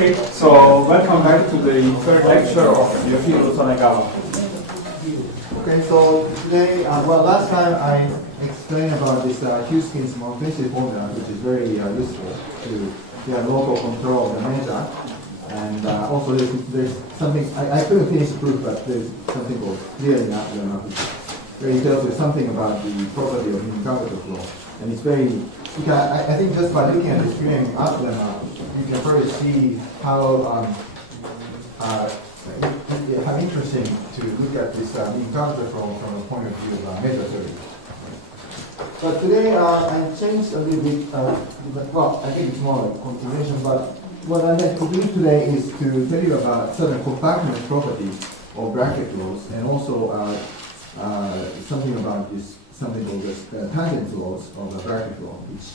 Okay, so welcome back to the third lecture of Yoshihiro Tonegawa. Okay, so today, well, last time I explained about this Huisken's monotonicity formula, which is very useful to have local control of the measure. And also there's something, I couldn't finish the proof, but there's something called clearly not where it tells you something about the property of curvature flow. And it's very, I think just by looking at this theorem, you can probably see how interesting to look at this curvature flow from the point of view of measure theory. But today I changed a little bit, well, I think it's more like continuation, but what I meant to do today is to tell you about certain compactness properties of Brakke flows, and also something about this, something called the tangent flows of the Brakke flow, which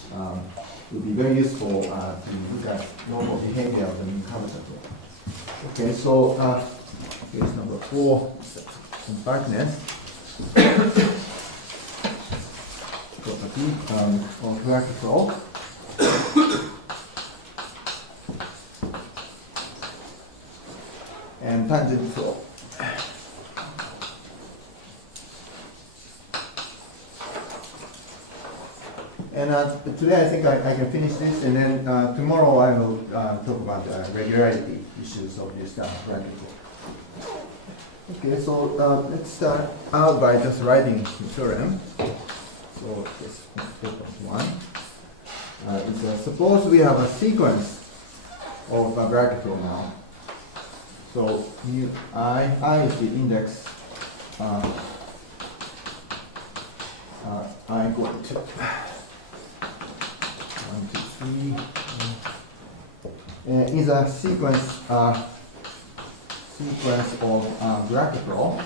would be very useful to look at normal behavior of the mean curvature flow. Okay, so here's number 4, compactness property of Brakke flow. And tangent flow. And today I think I can finish this, and then tomorrow I will talk about regularity issues of this Brakke flow. Okay, so let's start out by just writing the theorem. So this is 1. Suppose we have a sequence of Brakke flow now. So mu I is the index I equal to 1, 2, 3. Is a sequence of Brakke flow.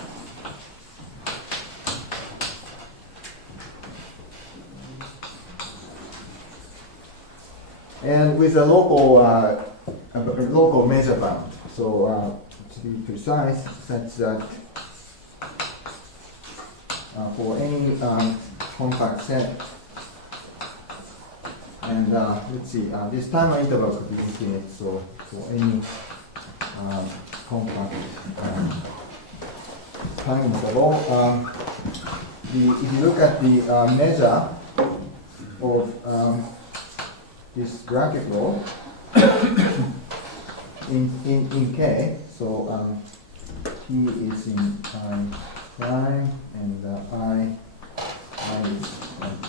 And with a local measure bound. So to be precise, such that for any compact set, and let's see, this time interval could be infinite. So for any compact time interval, if you look at the measure of this Brakke flow in K, so T is in prime, and I is 1, 2.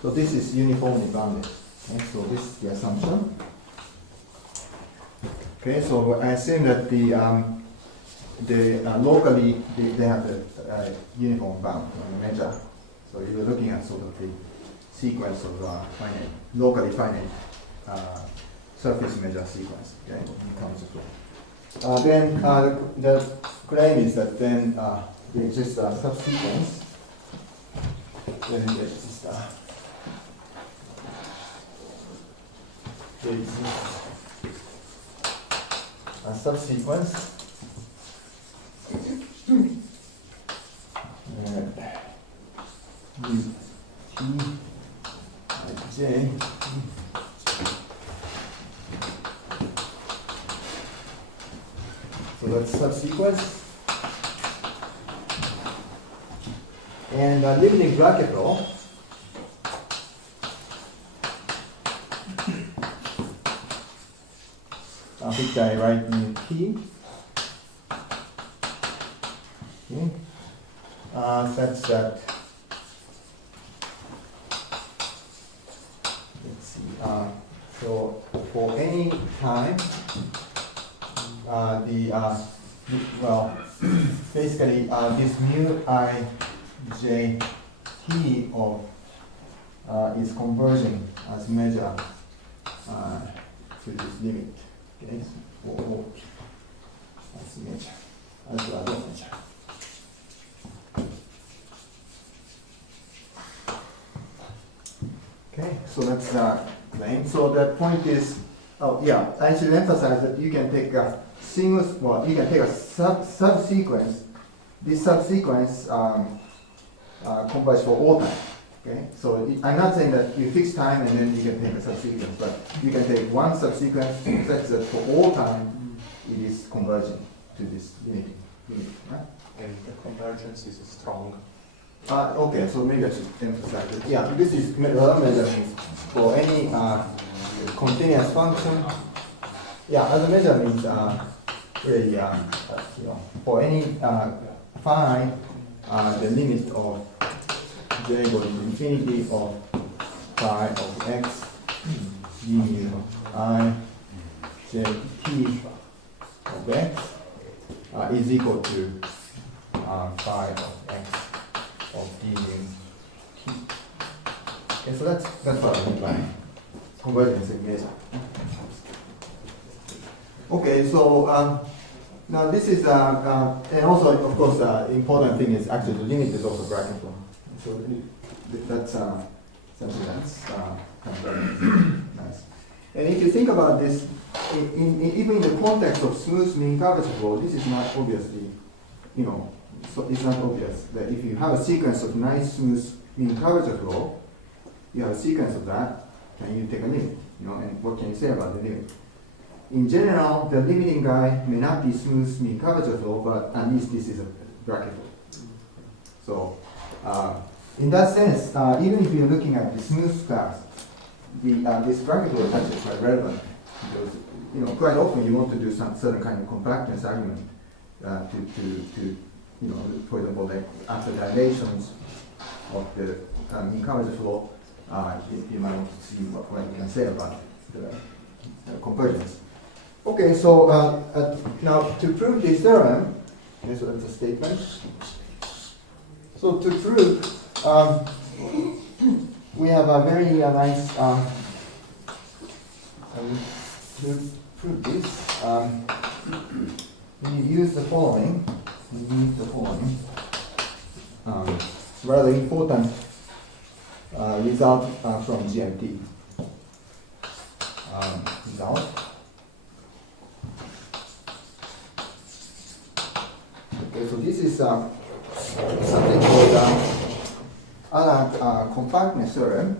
So this is uniformly bounded. Okay, so this is the assumption. Okay, so I assume that the locally they have the uniform bound on the measure. So you're looking at sort of the sequence of finite, locally finite surface measure sequence. Okay, in terms of then the claim is that then there exists a subsequence. Then there exists a subsequence. U T J. So that's subsequence. And limiting Brakke flow. Which I write in P. Okay. Such that, let's see, so for any time, well, basically this mu I j t of is converging as measure to this limit. Okay, or as measure, as a measure. Okay, so that's the claim. So the point is, oh yeah, I should emphasize that you can take a single, well, you can take a subsequence. This subsequence converges for all time. Okay, so I'm not saying that you fix time and then you can take a subsequence, but you can take one subsequence such that for all time it is converging to this limit, right? And the convergence is strong. Okay, so maybe I should emphasize it. Yeah, this is measurement for any continuous function. Yeah, as a measure means really, for any phi, the limit of j goes to infinity of phi of x d mu I j t of x is equal to phi of x of d mu t. Okay, so that's what I mean by convergence equation. Okay, so now this is and also of course important thing is actually the limit is also Brakke form. So that's something that's kind of nice. And if you think about this, even in the context of smooth mean curvature flow, this is not obviously, so it's not obvious that if you have a sequence of nice smooth mean curvature flow, you have a sequence of that, and you take a limit, and what can you say about the limit? In general, the limiting guy may not be smooth mean curvature flow, but at least this is a Brakke flow. So in that sense, even if you're looking at the smooth class, this Brakke flow is actually quite relevant because quite often you want to do some certain kind of compactness argument to for example, like after dilations of the mean curvature flow, you might want to see what you can say about the convergence. Okay, so now to prove this theorem, so that's a statement. So to prove, we have a very nice, to prove this, we use the following, rather important result from GMT. Result. Okay, so this is something called Allard compactness theorem.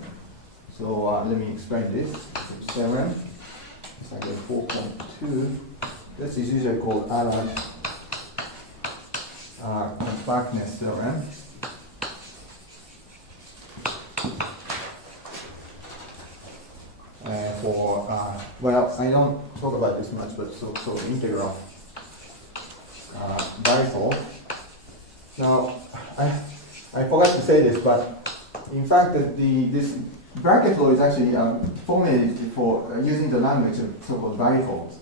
So let me explain this theorem. It's like a 4.2. This is usually called Allard compactness theorem. Well, I don't talk about this much, but so integral bifold. Now, I forgot to say this, but in fact, this Brakke flow is actually formulated for using the language of so-called bifolds.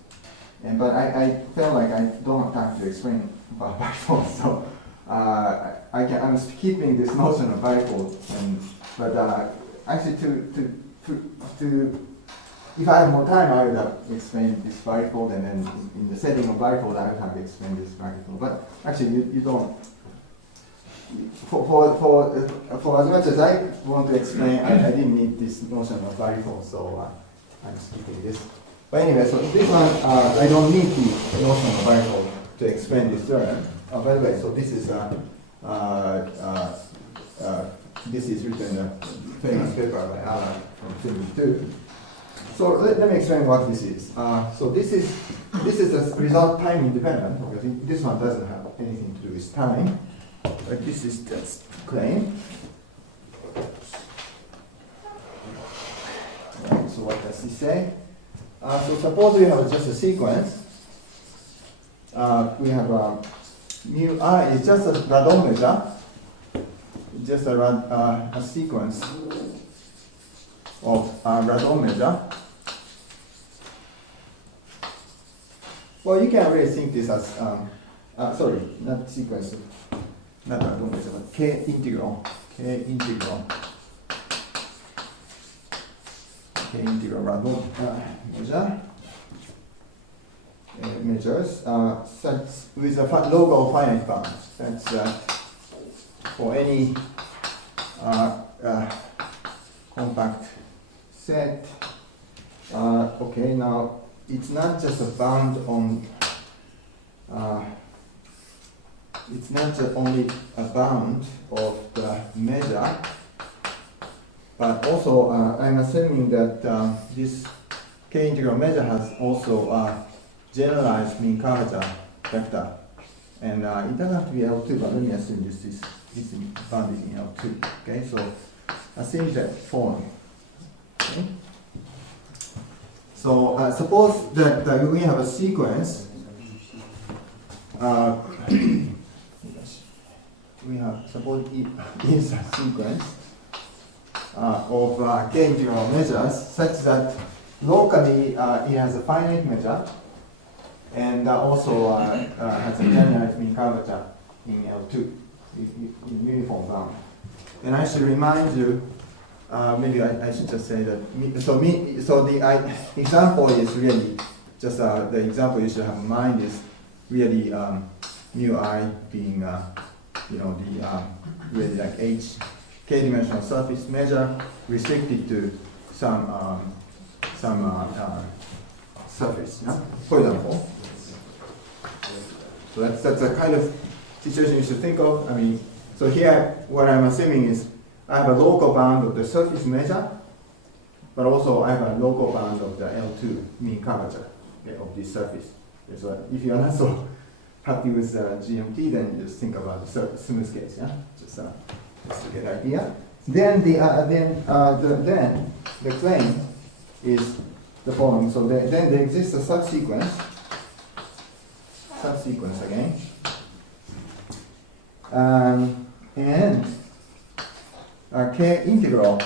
But I felt like I don't have time to explain about bifolds, so I'm keeping this notion of bifold. But actually, to if I have more time, I would have explained this bifold, and then in the setting of bifold, I would have explained this Brakke flow. But actually, you don't. For as much as I want to explain, I didn't need this notion of bifold, so I'm skipping this. But anyway, so this one, I don't need the notion of bifold to explain this theorem. By the way, so this is written in a famous paper by Allard from 1972. So let me explain what this is. So this is a result time independent, because this one doesn't have anything to do with time. But this is just claim. Right, so what does he say? So suppose we have just a sequence. We have mu I is just a radon measure. Just a sequence of radon measure. Well, you can really think this as sorry, not sequence. Not radon measure, but K integral radon measure measures such with a local finite bound. That's for any compact set. Okay, now it's not just a bound on. It's not just only a bound of the measure, But also, I'm assuming that this k-integral measure has also generalized mean curvature vector. And it doesn't have to be L2, but let me assume this is bounded in L2. Okay, so assume that form. Okay. So suppose that we have a sequence. We have suppose it is a sequence of k-integral measures such that locally it has a finite measure and also has a generalized mean curvature in L2 in uniform bound. And I should remind you, maybe I should just say that. So the example is really just the example you should have in mind is really mu I being really like h k-dimensional surface measure restricted to some surface. Yeah? For example, so that's a kind of situation you should think of. I mean, so here what I'm assuming is I have a local bound of the surface measure, but also I have a local bound of the L2 mean curvature of this surface. So if you are not so happy with GMT, then just think about the smooth case. Yeah, just to get an idea. Then the claim is the following. So then there exists a subsequence again, and k-integral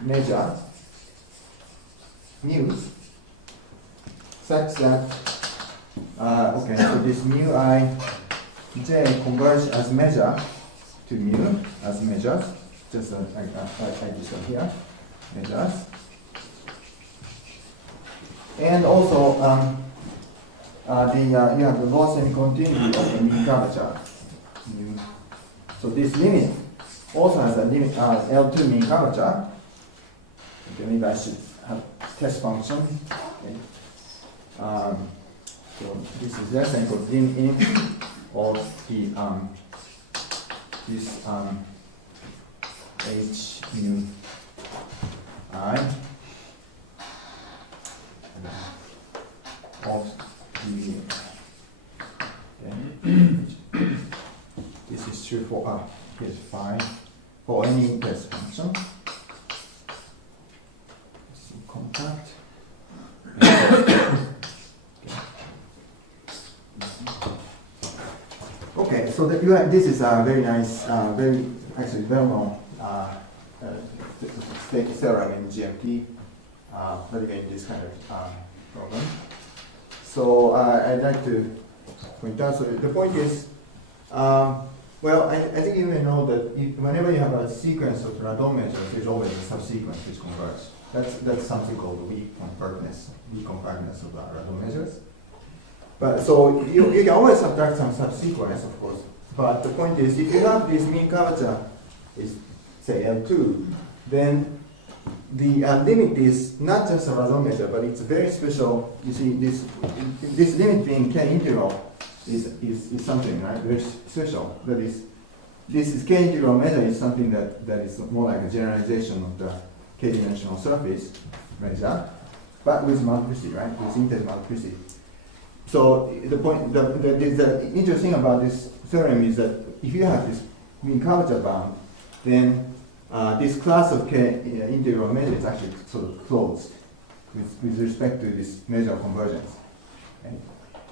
measure mu such that okay, so this mu I j converge as measure to mu as measures, just like this one here, measures. And also, you have the low semi-continuity of the mean curvature. So this limit also has a limit L2 mean curvature. Okay, maybe I should have test function. Okay. So this is less than equal to limit of the this h mu I of the this is true for here's phi for any test function. So compact. Okay, so this is a very nice, very actually well-known theorem in GMT, in this kind of problem. So I'd like to point out. So the point is, well, I think you may know that whenever you have a sequence of Radon measures, there's always a subsequence which converges. That's something called weak compactness of the Radon measures. But so you can always subtract some subsequence, of course. But the point is, if you have this mean curvature is say L2, then the limit is not just a Radon measure, but it's very special. You see, this limit being k-integral is something, right? Very special. That is, this is k-integral measure is something that is more like a generalization of the k-dimensional surface measure, but with multiplicity, right? With integral multiplicity. So the interesting about this theorem is that if you have this mean curvature bound, then this class of k-integral measure is actually sort of closed with respect to this measure of convergence. Okay?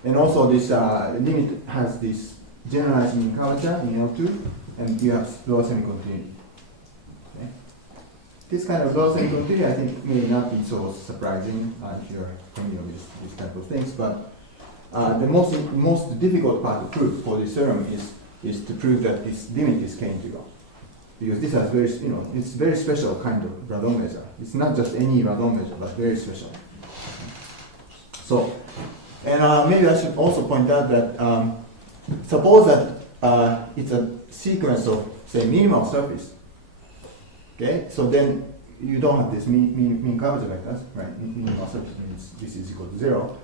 And also this limit has this generalized mean curvature in L2, and you have low semi-continuity. Okay? This kind of low semi-continuity I think may not be so surprising if you're familiar with these type of things, but the most difficult part to prove for this theorem is to prove that this limit is k-integral. Because this has very, it's very special kind of Radon measure. It's not just any Radon measure, but very special. So, and maybe I should also point out that suppose that it's a sequence of, say, minimal surface. Okay, so then you don't have this mean curvature vectors, right? Minimal surface means this is equal to 0.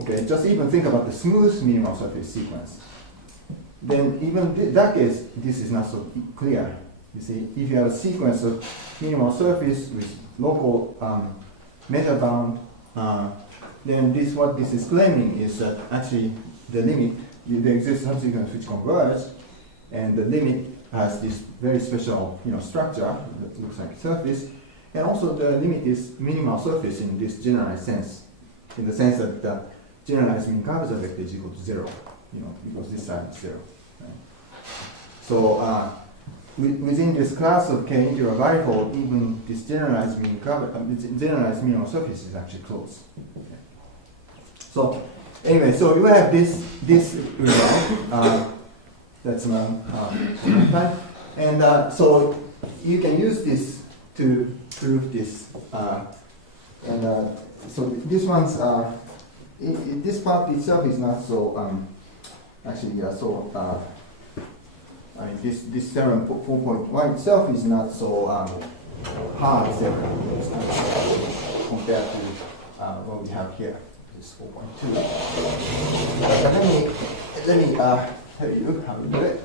Okay, just even think about the smooth minimal surface sequence. then even that case, this is not so clear. You see, if you have a sequence of minimal surface with local measure bound, then what this is claiming is that actually the limit, there exists subsequence which converge, and the limit has this very special structure that looks like a surface, and also the limit is minimal surface in this generalized sense, in the sense that the generalized mean curvature vector is equal to 0, because this side is 0. Right? So within this class of k-integral variable, even this generalized generalized minimal surface is actually closed. Okay. So anyway, so you have this result. That's and so you can use this to prove this. So this one's this part itself is not so actually I mean this theorem 4.1 itself is not so hard theorem compared to what we have here. This 4.2. Let me tell you how to do it.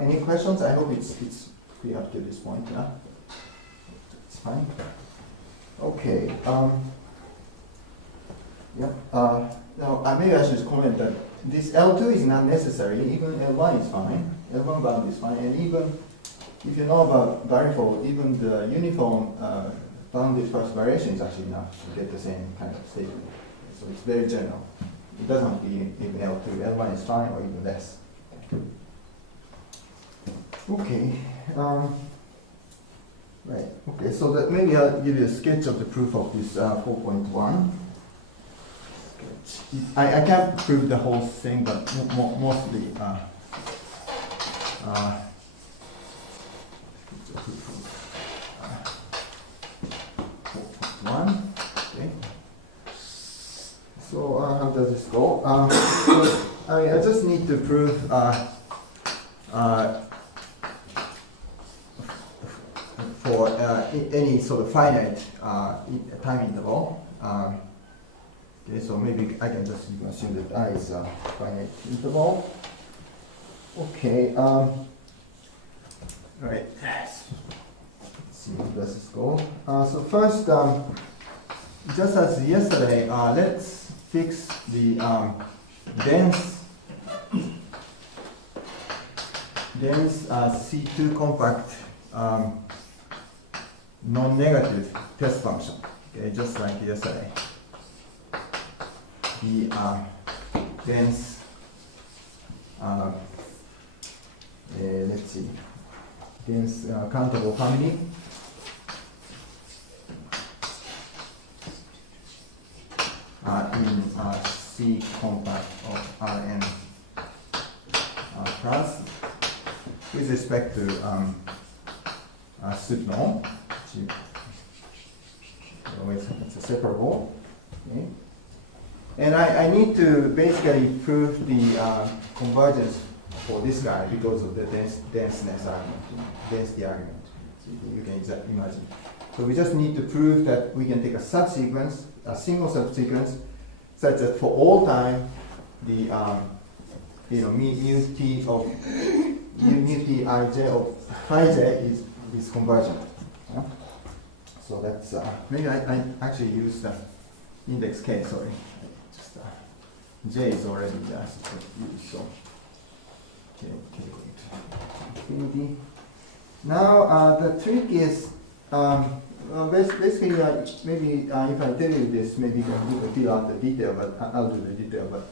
Any questions? I hope it's clear up to this point. Yeah, it's fine. Okay. Yeah. Now maybe I should comment that this L2 is not necessary. Even L1 is fine. L1 bound is fine, and even if you know about variable, even the uniform bounded first variation is actually enough to get the same kind of statement. So it's very general. It doesn't have to be even L2. L1 is fine, or even less. Okay. Right. Okay. So that maybe I'll give you a sketch of the proof of this 4.1. I can't prove the whole thing, but mostly. One. Okay. So how does this go? I just need to prove for any sort of finite time interval. Okay, so maybe I can just assume that I is a finite interval. Okay. Right. Let's see, how does this go? So first, just as yesterday, let's fix the dense C2 compact non-negative test function. Okay, just like yesterday. The dense, let's see, dense countable family. In C compact of Rn plus with respect to pseudo, it's a separable. Okay. And I need to basically prove the convergence for this guy because of the denseness argument, density argument. So you can imagine. So we just need to prove that we can take a subsequence, a single subsequence, such that for all time the mu t of mu t ij of phi j is convergent. Yeah? So that's maybe I actually use the index k. Sorry. J is already there, so okay, infinity. Now the trick is basically maybe if I tell you this, maybe you can fill out the detail, but I'll do the detail. But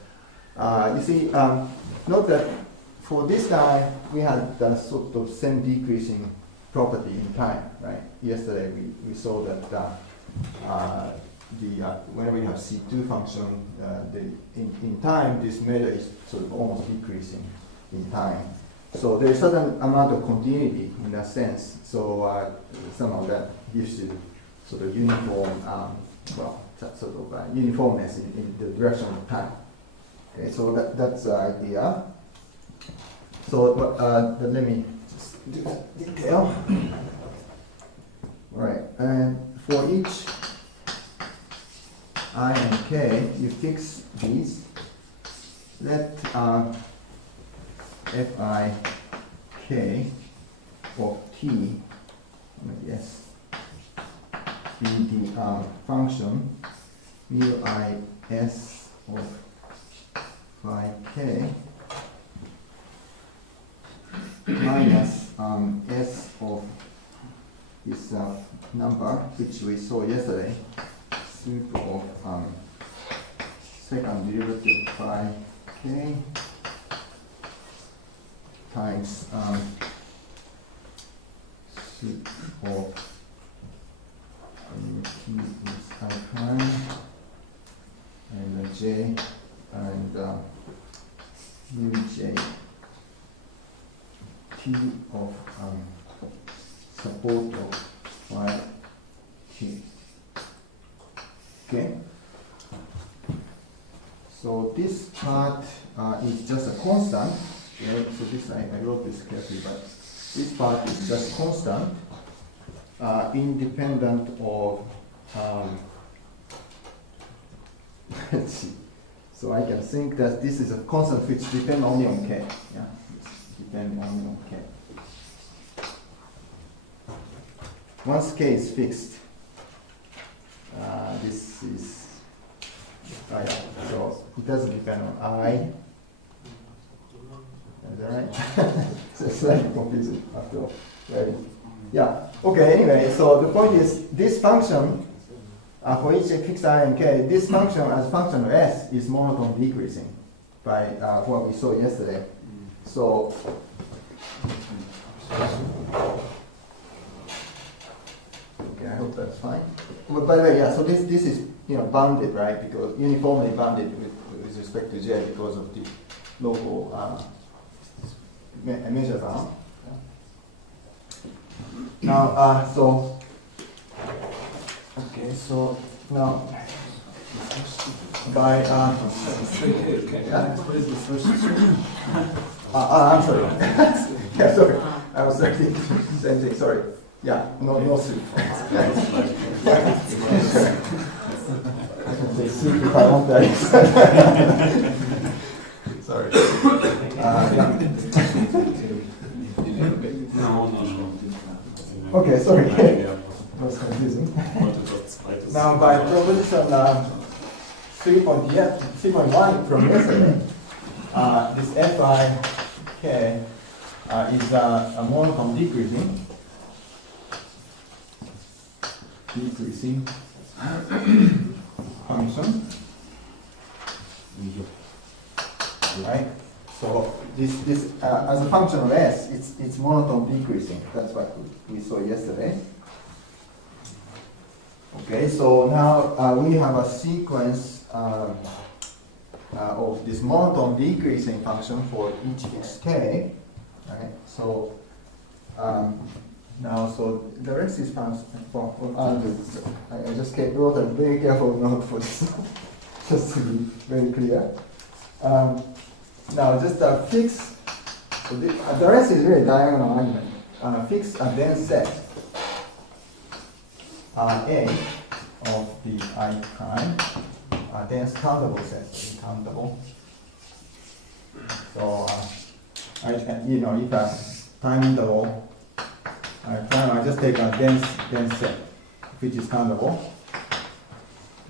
you see, note that for this guy we had the sort of semi-decreasing property in time, right? Yesterday we saw that. Whenever you have C2 function, in time, this measure is sort of almost decreasing in time. So there is a certain amount of continuity in that sense. So somehow that gives you sort of uniform, uniformness in the direction of time. Okay, so that's the idea. So but let me just do that detail. All right, and for each I and k, you fix these. Let fi k of t, yes, be the function mu I s of phi k minus s of this number which we saw yesterday, sup of second derivative phi k times sup of t is I prime and j and mu j t of support of phi k. Okay. So this part is just a constant. Okay? So this I wrote this carefully, but this part is just constant, independent of. Let's see. So I can think that this is a constant which depends only on k. Yeah, depend only on k. Once k is fixed, this is yeah. So it doesn't depend on I. Is that right? So it's slightly confusing after all. Right? Yeah. Okay. Anyway, so the point is this function for each fixed I and k, this function as function of s is monotone decreasing by what we saw yesterday. So okay, I hope that's fine. But by the way, yeah. So this is bounded, right? Because uniformly bounded with respect to j because of the local measure bound. Now, so okay, so now by yeah? What is the first? I'm sorry. Yeah, sorry. I was thinking same thing. Sorry. Yeah, no soup. I can say soup if I want that. Sorry. Okay, sorry. That was confusing. Now, by proposition 3.1 from yesterday, this fi k is a monotone decreasing function. Right? So this as a function of s, it's monotone decreasing. That's what we saw yesterday. Okay, so now we have a sequence of this monotone decreasing function for each fixed k. Right? So now, so the rest is function. I just wrote a very careful note for this, just to be very clear. Now, just fix. So the rest is really diagonal argument. Fix a dense set A of the I prime, dense countable set, countable. So if a time interval I just take a dense set which is countable.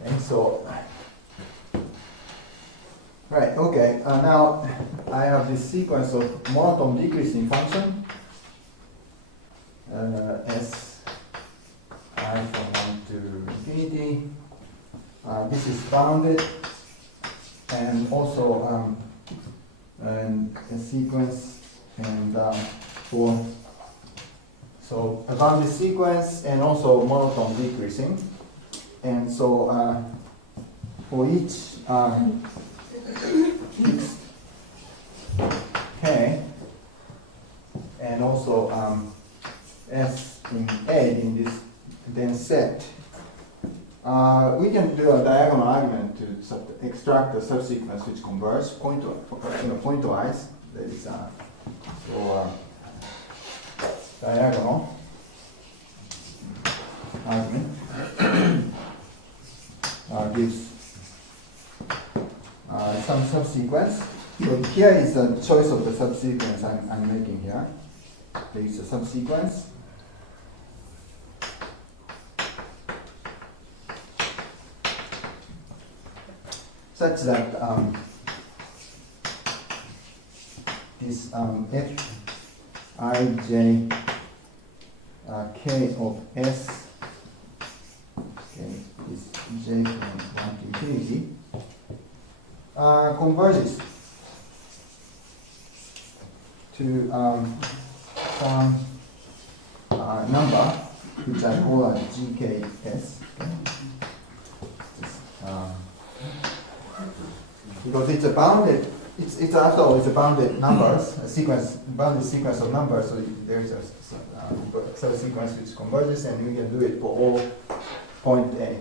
Okay, so right, okay. Now I have this sequence of monotone decreasing function s I from 1 to infinity. This is bounded, and also and a sequence and for so a bounded sequence and also monotone decreasing, and so for each fixed k and also s in A in this dense set, we can do a diagonal argument to extract a subsequence which converges pointwise. That is so diagonal argument gives some subsequence. So here is the choice of the subsequence I'm making here. There is a subsequence. Such that this f I j k of s, okay, is j from 1 to infinity, converges to some number which I call a gks. Because it's a bounded, it's after all, it's a bounded numbers, a sequence, bounded sequence of numbers. So there is a subsequence which converges, and we can do it for all point A,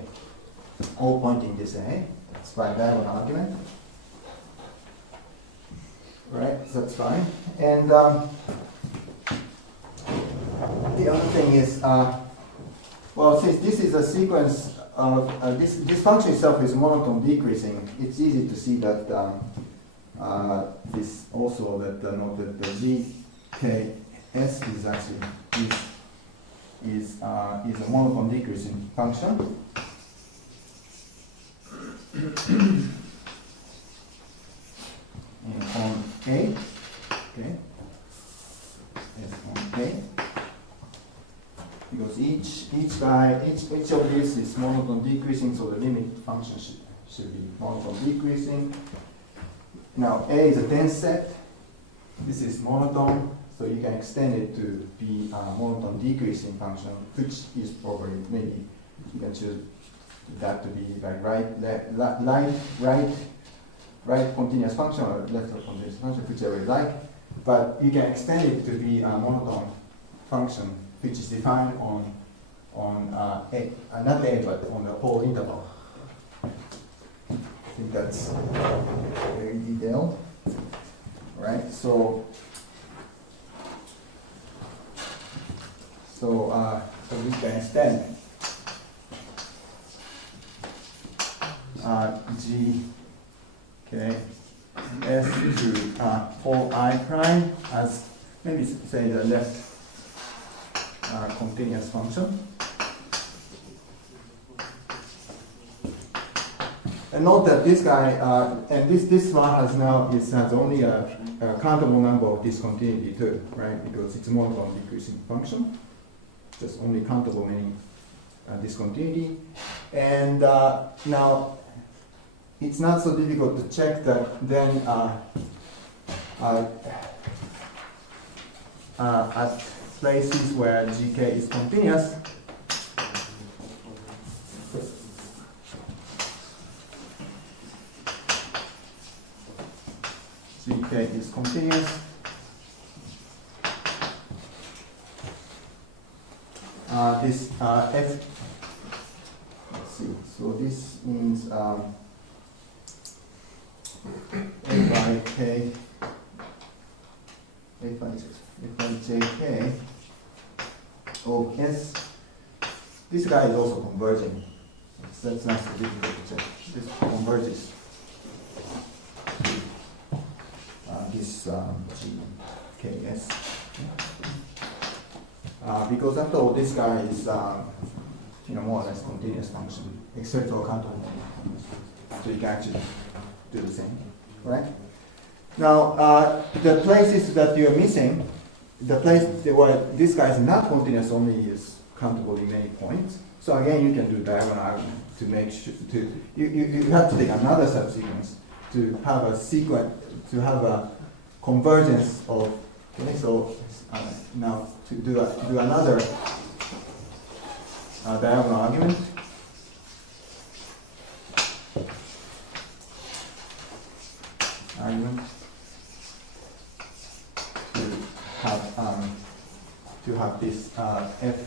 all pointing this A. That's by diagonal argument. Right, so that's fine. And the other thing is, well, since this is a sequence of this function itself is monotone decreasing, it's easy to see that this also that note that the gks is actually is a monotone decreasing function. And on A, okay, is on A. Because each of these is monotone decreasing, so the limit function should be monotone decreasing. Now A is a dense set. This is monotone, so you can extend it to be a monotone decreasing function, which is probably maybe you can choose that to be like right continuous function or left continuous function, whichever you like. But you can extend it to be a monotone function, which is defined on not A, but on the whole interval. I think that's very detailed, right? So we can extend G, okay, S to 4I prime as maybe say the left continuous function. And note that this guy and this one has only a countable number of discontinuity too, right? Because it's a monotone decreasing function, just only countable many discontinuity. And now it's not so difficult to check that then at places where GK is continuous, GK is continuous, this F, let's see, so this means A by K, A by JK of S. This guy is also converging. So that's not so difficult to check. This converges this GKS. Because after all, this guy is more or less continuous function, except for countable. So you can actually do the same, right? Now, the places that you're missing, the place where this guy is not continuous only is countable in many points. So again, you can do diagonal argument to make sure you have to take another subsequence to have a sequence, to have a convergence of. Okay, so now to do another diagonal argument. To have this F.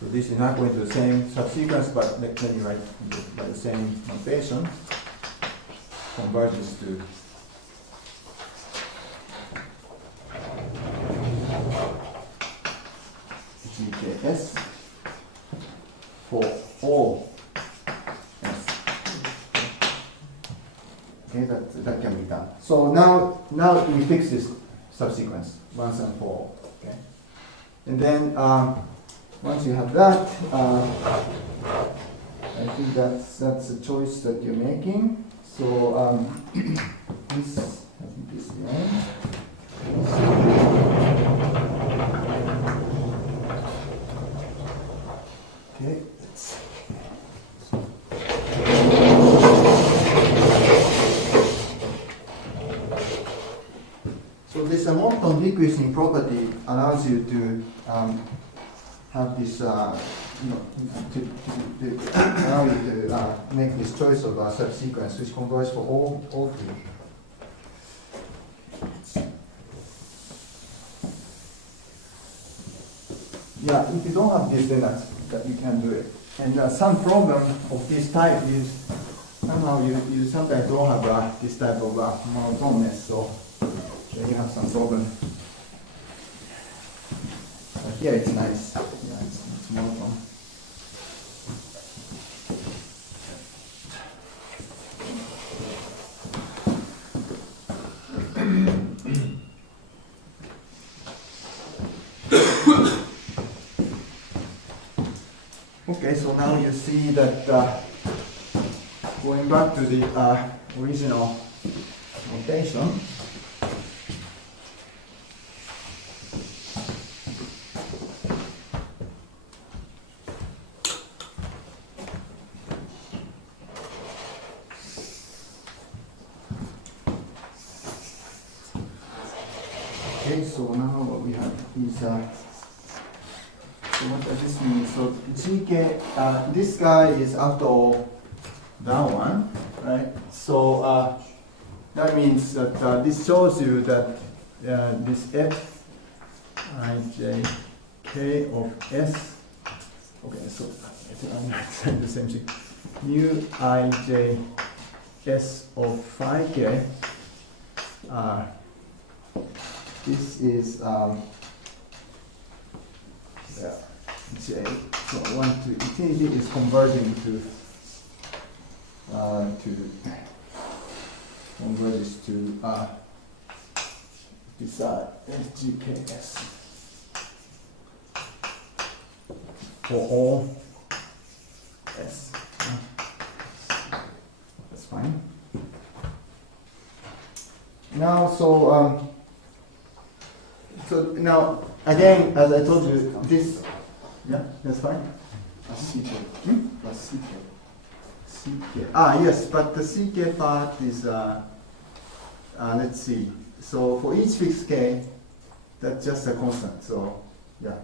So this is not going to the same subsequence, but let me write by the same notation. Converges to GKS for all S. Okay, that can be done. So now we fix this subsequence once and for all. Okay, and then once you have that, I think that's a choice that you're making. So this way. Okay. So this monotone decreasing property allows you to have this, to allow you to make this choice of a subsequence which converges for all three. Yeah, if you don't have this, then that you can do it. And some problem of this type is somehow you sometimes don't have this type of monotoneness, so you have some problem. But here it's nice. Yeah, it's monotone. Okay, so now you see that going back to the original notation. Okay, so now what we have is, so what does this mean? So GK, this guy is after all that one, right? So that means that this shows you that this f I j k of s, okay, so I think I'm not saying the same thing. Mu I j s of phi k, this is j, so 1 to infinity is converging to converges to this SGKS for all S. That's fine. Now, so now again, as I told you, this, yeah, that's fine. CK. Plus CK. CK. Ah, yes, but the CK part is, let's see. So for each fixed K, that's just a constant. So, yeah.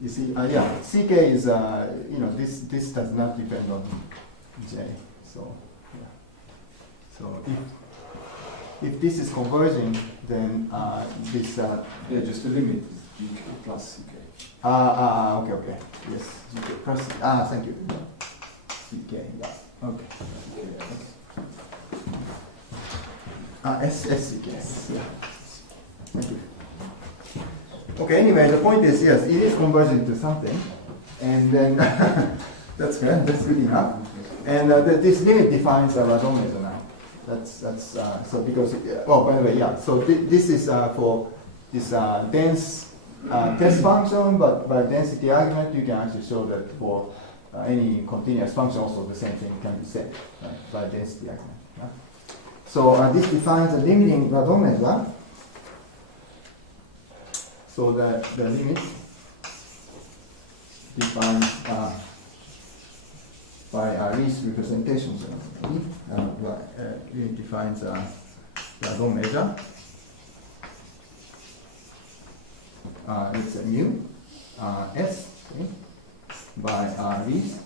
You see, yeah, CK is, this does not depend on J. So, yeah. So if this is converging, then this. Yeah, just the limit is GK plus CK. Okay. Yes, GK plus. Thank you. CK, yeah. Okay. SCK. Yeah. Thank you. Okay, anyway, the point is, yes, it is converging to something. And then, that's good, that's good enough. And this limit defines a radon measure now. That's so because, well, by the way, yeah, so this is for this dense test function, but by density argument, you can actually show that for any continuous function, also the same thing can be said, right, by density argument. Yeah? So this defines a limiting radon measure. So the limit defines by least representations. It defines radon measure. It's a mu S, okay, by least.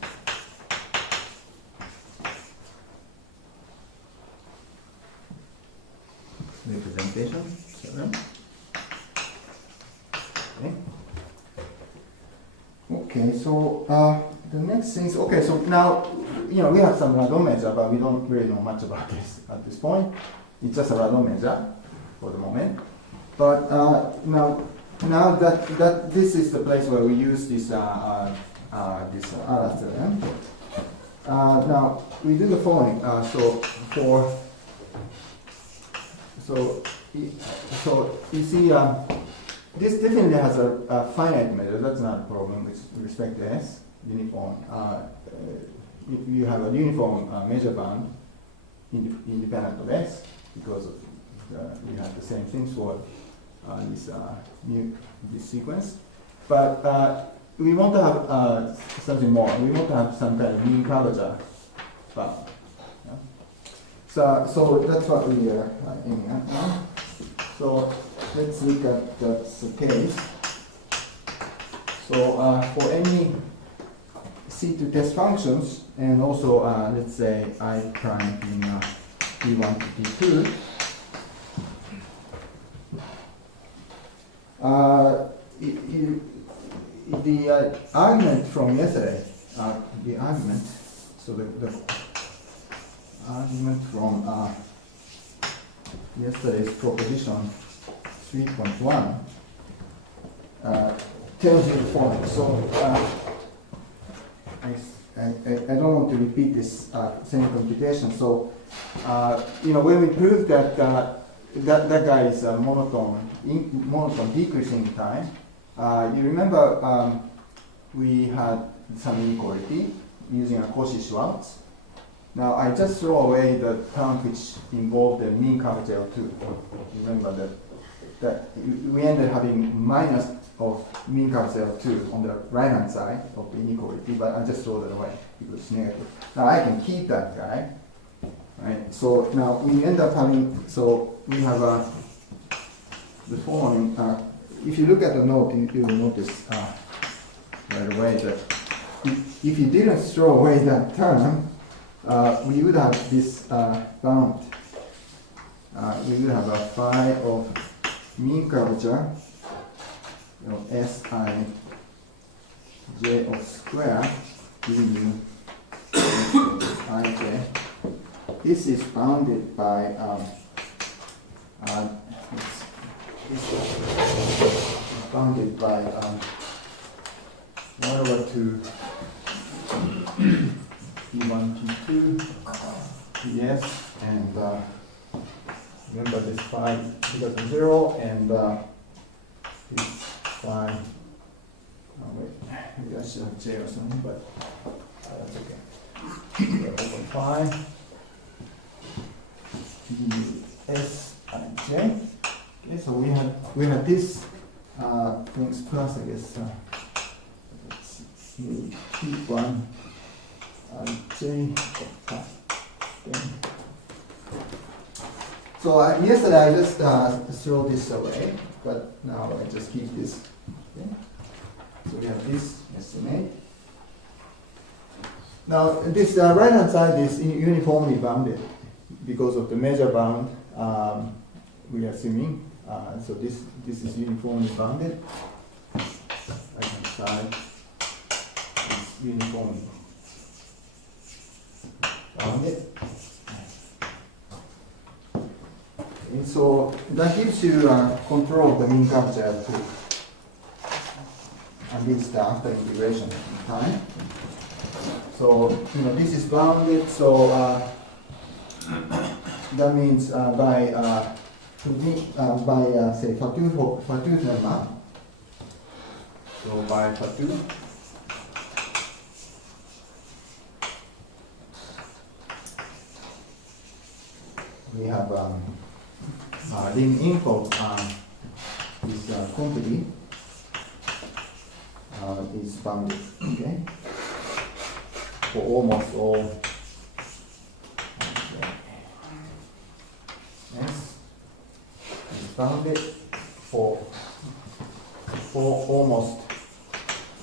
Representation 7. Okay, so the next thing is, okay, so now, we have some radon measure, but we don't really know much about this at this point. It's just a radon measure for the moment. But now that this is the place where we use this Allard theorem. Now we do the following. So you see, this definitely has a finite measure. That's not a problem with respect to S. Uniform. You have a uniform measure bound independent of S because of we have the same things for this sequence. But we want to have something more. We want to have some kind of mean curvature bound. Yeah? So that's what we are aiming at now. So let's look at that case. So for any C2 test functions, and also let's say I prime in T1 to T2, the argument from yesterday, the argument, so the argument from yesterday's proposition 3.1 tells you the following. So I don't want to repeat this same computation. So when we proved that that guy is monotone decreasing in time, you remember we had some inequality using a Cauchy-Schwarz. Now I just throw away the term which involved the mean curvature L2. Remember that we ended having minus of mean curvature L2 on the right hand side of the inequality, but I just throw that away because it's negative. Now I can keep that guy, right? So now we end up having, so we have the following. If you look at the note, you will notice right away that if you didn't throw away that term, we would have this bound. We would have a phi of mean curvature of Si j of square giving you ij. This is bounded by bounded by 1 over 2 T1, T2, Ts, and remember this phi equals to 0, and this phi, wait, maybe I should have j or something, but that's okay. Over phi, S and j. Okay, so we had this things plus, I guess, T1 j. So yesterday I just throw this away, but now I just keep this. Okay. So we have this estimate. Now this right hand side is uniformly bounded because of the measure bound we are assuming. So this is uniformly bounded. Right hand side is uniformly bounded. And so that gives you control of the mean curvature too, at least after integration in time. So this is bounded. So that means by say Fatu lemma. So by Fatu. We have lim info this quantity is bounded, okay, for almost all. Yes, is bounded for almost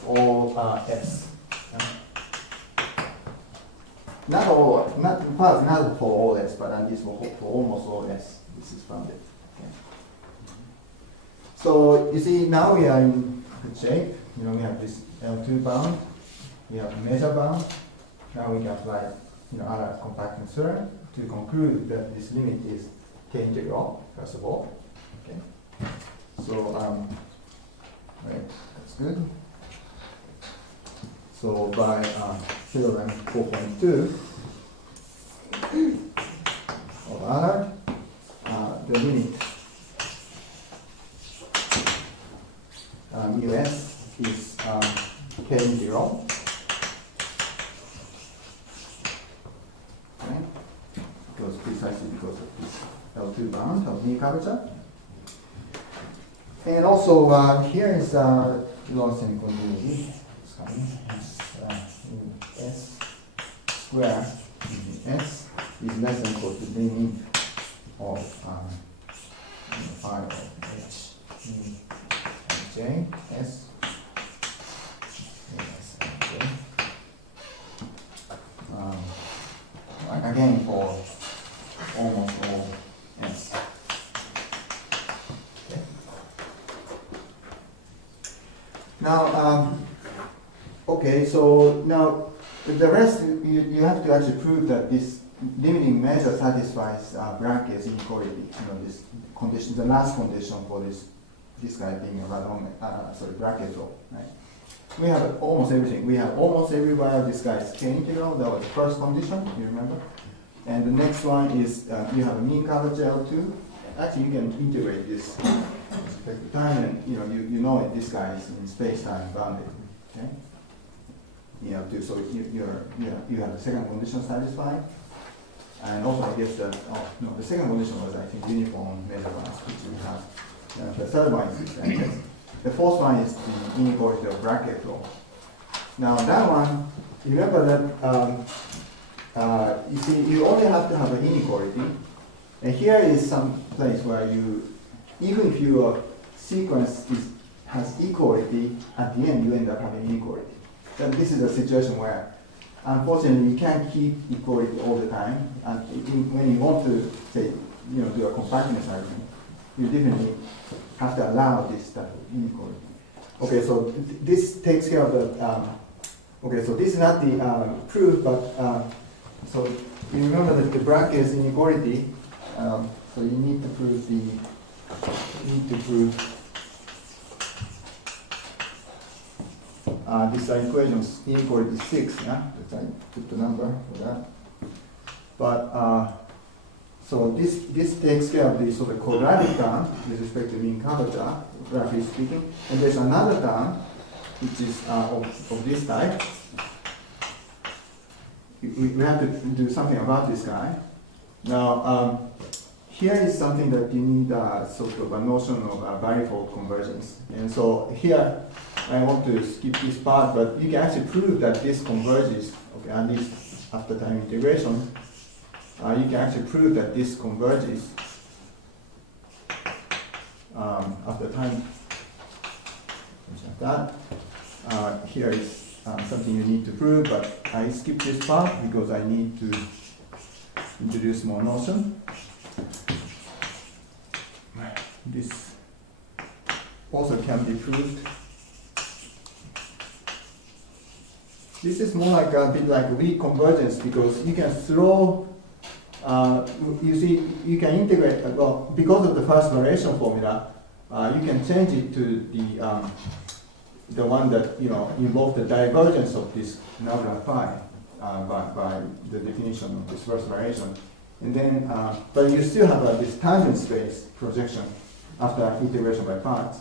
all S. Not all, not for all S, but at least for almost all S, this is bounded. Okay. So you see, now we are in good shape. We have this L2 bound, we have measure bound. Now we can apply, Allard compactness theorem to conclude that this limit is K integral, first of all. Okay. So, right, that's good. So by theorem 4.2 of Allard, the limit mu s is k integral. Okay. Because precisely because of this L2 bound of mean curvature. And also here is Lorentzian continuity. S square s is less than equal to the limit of phi of h j s j. Again for almost all s. Okay. Now, okay, so now the rest you have to actually prove that this limiting measure satisfies Brakke's inequality. This condition, the last condition for this guy being a Brakke flow, right? We have almost everything. We have almost everywhere this guy is k integral. That was the first condition, you remember? And the next one is you have a mean curvature L2. Actually, you can integrate this respect to time, and you know it, this guy is in space-time bounded. Okay. L2. So you have the second condition satisfied, and also I guess the second condition was I think uniform measurements, which we have. The third one is yes. The fourth one is the inequality of Brakke flow. Now that one, you remember that you see you only have to have an inequality, and here is some place where even if your sequence has equality, at the end you end up having inequality. Then this is a situation where unfortunately you can't keep equality all the time, and when you want to say do a compactness argument, you definitely have to allow this type of inequality. Okay, so this takes care of the. Okay, so this is not the proof, but so you remember that the Brakke's inequality. So you need to prove this equation inequality 6. Yeah, I put the number for that. But so this takes care of the sort of quadratic term with respect to mean curvature, roughly speaking. And there's another term which is of this type. We have to do something about this guy. Now, here is something that you need sort of a notion of bifold convergence. And so here, I want to skip this part, but you can actually prove that this converges, okay, at least after time integration. You can actually prove that this converges after time. That here is something you need to prove, but I skip this part because I need to introduce more notion. This also can be proved. This is more like a bit like weak convergence because you can throw. You see, you can integrate. Well, because of the first variation formula, you can change it to the one that involves the divergence of this nabla phi by the definition of this first variation, and then but you still have this tangent space projection after integration by parts.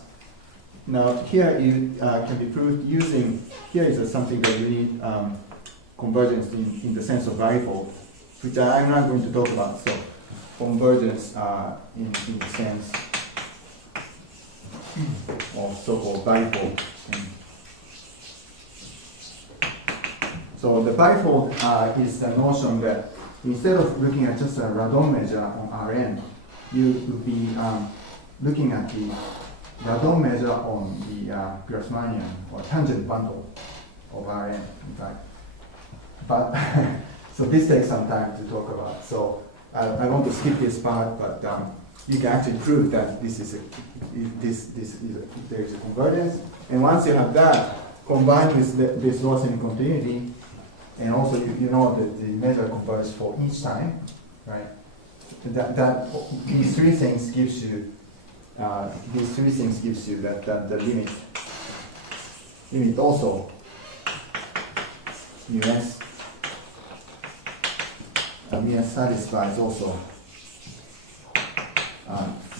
Now here it can be proved using. Here is something that you need convergence in the sense of bifold, which I'm not going to talk about. So convergence in the sense of so-called bifold. So the bifold is the notion that instead of looking at just a radon measure on Rn, you would be looking at the radon measure on the Grassmannian or tangent bundle of Rn, in fact. But so this takes some time to talk about. So I want to skip this part, but you can actually prove that there is a convergence. And once you have that, combined with this Lorentzian continuity, and also you know that the measure converges for each time, right? That these three things gives you that the limit also mu s satisfies also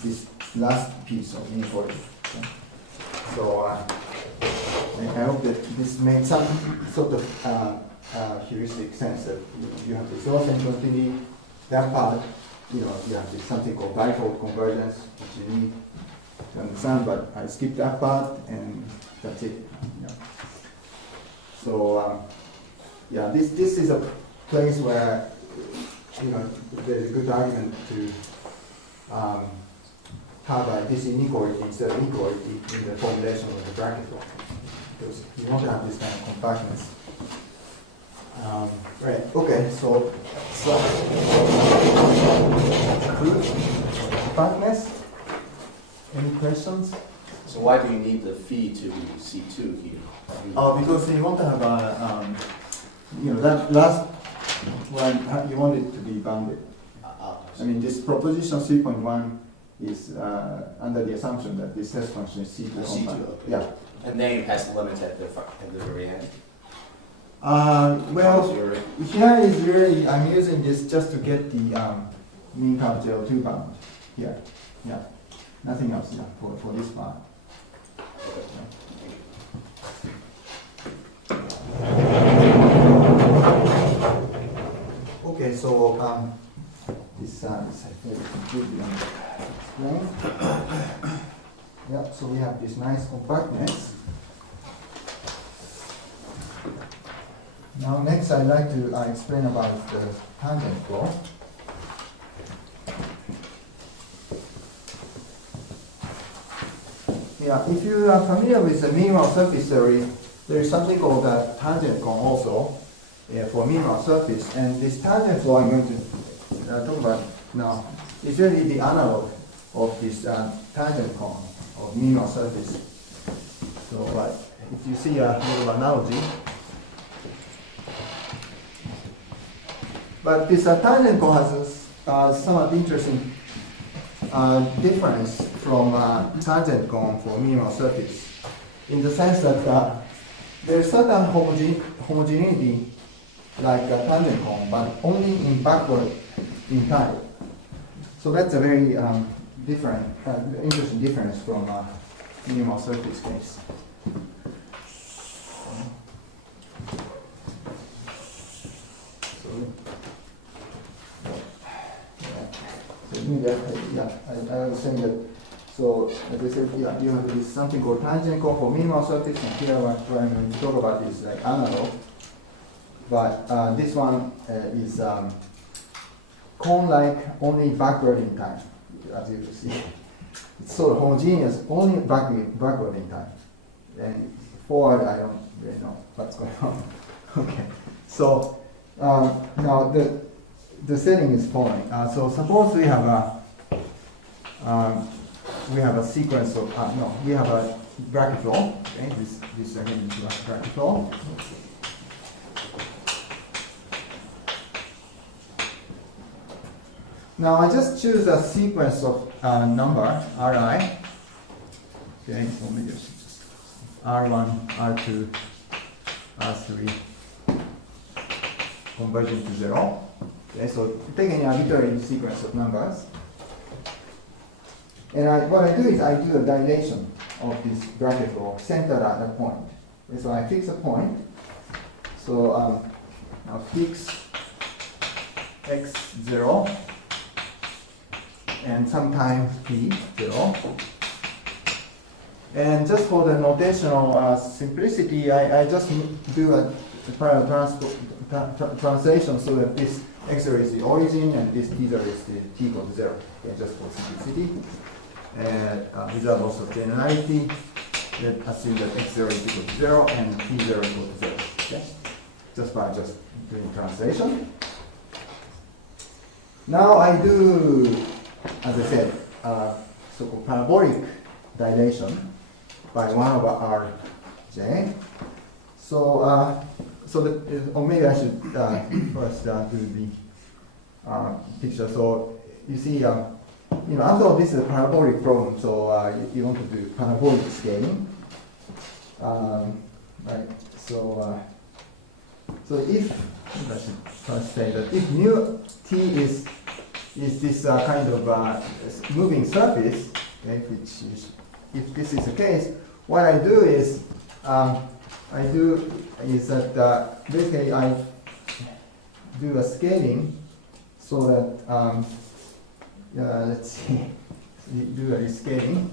this last piece of inequality. Okay? So I hope that this made some sort of heuristic sense that you have this Gaussian continuity, that part, you have this something called bifold convergence, which you need to understand, but I skipped that part and that's it. Yeah. So this is a place where there's a good argument to have this inequality instead of equality in the formulation of the Brakke law, because you want to have this kind of compactness. Right. Okay. So compactness. Any questions? So why do you need the phi to be C2 here? Because you want to have a, that last one, you want it to be bounded. I mean, this proposition 3.1 is under the assumption that this test function is C2 compact. C2, okay. Yeah. And then you pass the limits at the very end? Well, here is really, I'm using this just to get the mean curvature L2 bound here. Yeah. Nothing else, yeah, for this part. Okay, so this I think completely explained. Yeah, so we have this nice compactness. Now next I'd like to explain about the tangent law. Yeah, if you are familiar with the minimal surface theory, there is something called a tangent cone also for minimal surface, and this tangent law I'm going to talk about now is really the analog of this tangent cone of minimal surface. So if you see a little analogy, but this tangent cone has a somewhat interesting difference from tangent cone for minimal surface, in the sense that there is certain homogeneity like a tangent cone, but only in backward in time. So that's a very different, interesting difference from minimal surface case. I was saying that, so as I said, yeah, you have this something called tangent cone for minimal surface, and here what I'm going to talk about is like analog. But this one is cone-like only backward in time, as you can see. It's sort of homogeneous only backward in time. And forward, I don't really know what's going on. Okay, so now the setting is following. So suppose we have a sequence of we have a Brakke flow. Okay, this again is a Brakke flow. Now I just choose a sequence of number Ri. Okay, so maybe I should just R1, R2, R3 converging to 0. Okay, so take any arbitrary sequence of numbers. And what I do is I do a dilation of this Brakke flow centered at a point. Okay, so I fix a point. So I'll fix x0 and sometimes p0. And just for the notational simplicity, I just do a parallel translation so that this x0 is the origin and this t0 is the t equals 0. Okay, just for simplicity. And without loss of generality, let's assume that x0 is equal to 0 and t0 equal to 0. Okay? Just by just doing translation. Now I do, as I said, so-called parabolic dilation by 1 over rj. So, or maybe I should first do the picture. So you see, after all, this is a parabolic problem, so you want to do parabolic scaling, right? So So if, I should first say that if mu t is this kind of moving surface, okay, which is, if this is the case, what I do is that basically I do a scaling so that let's see, we do a rescaling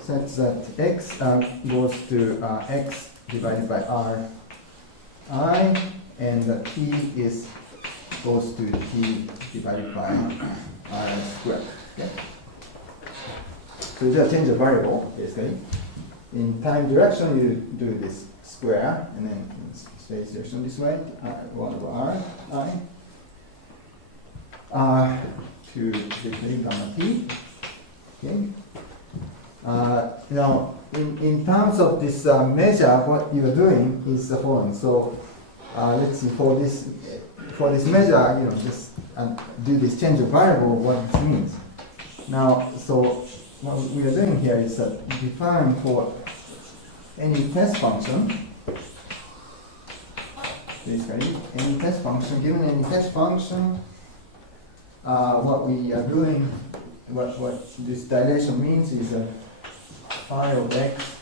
such that x goes to x divided by r I, and the t goes to t divided by r squared. Okay. So you just change the variable basically. In time direction, you do this square, and then in space direction this way, 1 over r I to basically gamma t. Okay. Now, in terms of this measure, what you are doing is the following. So let's see, for this measure, just do this change of variable, what it means. Now, so what we are doing here is define for any test function, basically, any test function, given any test function, what we are doing, what this dilation means is phi of x.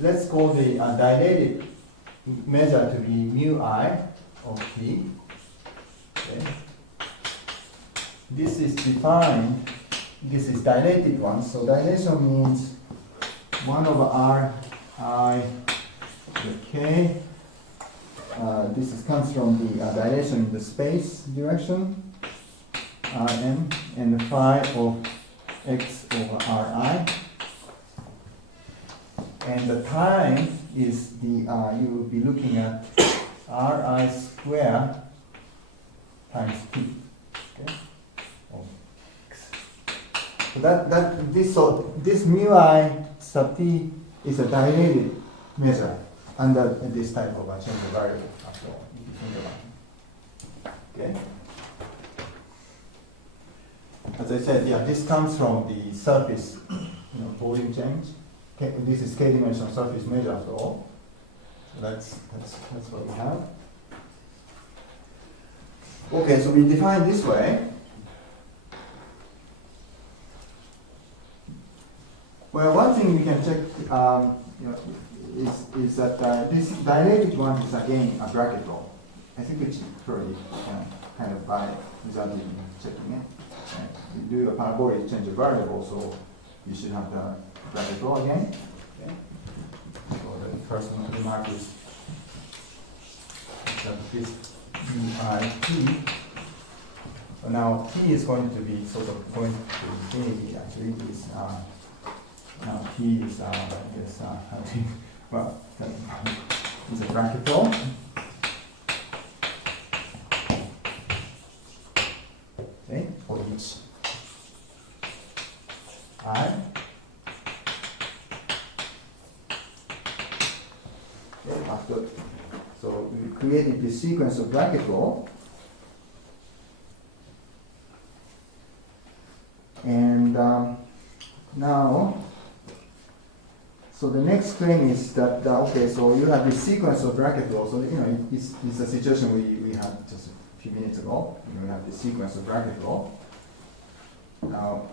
Let's call the dilated measure to be mu I of t. Okay. This is defined, this is dilated one, so dilation means 1 over r I to k. This comes from the dilation in the space direction, Rm, and the phi of x over Ri. And the time is you will be looking at Ri square times t. Okay? Of x. So this mu I sub t is a dilated measure under this type of a change of variable after all. Okay. As I said, yeah, this comes from the surface, volume change. Okay, this is k-dimensional surface measure after all. So that's what we have. Okay, so we define this way. Well, one thing we can check, is that this dilated one is again a bracket law. I think it's probably kind of buy it without even checking it. Right. You do a parabolic change of variable, so you should have the bracket law again. Okay. So the first remark is that this I t. So now t is going to be sort of going to be actually is now t is well, is a bracket law. Okay, for each I. Okay, after, so we created this sequence of bracket law, and now, so the next claim is that okay, so you have this sequence of bracket law. So it's a situation we had just a few minutes ago. We have this sequence of bracket law. Now,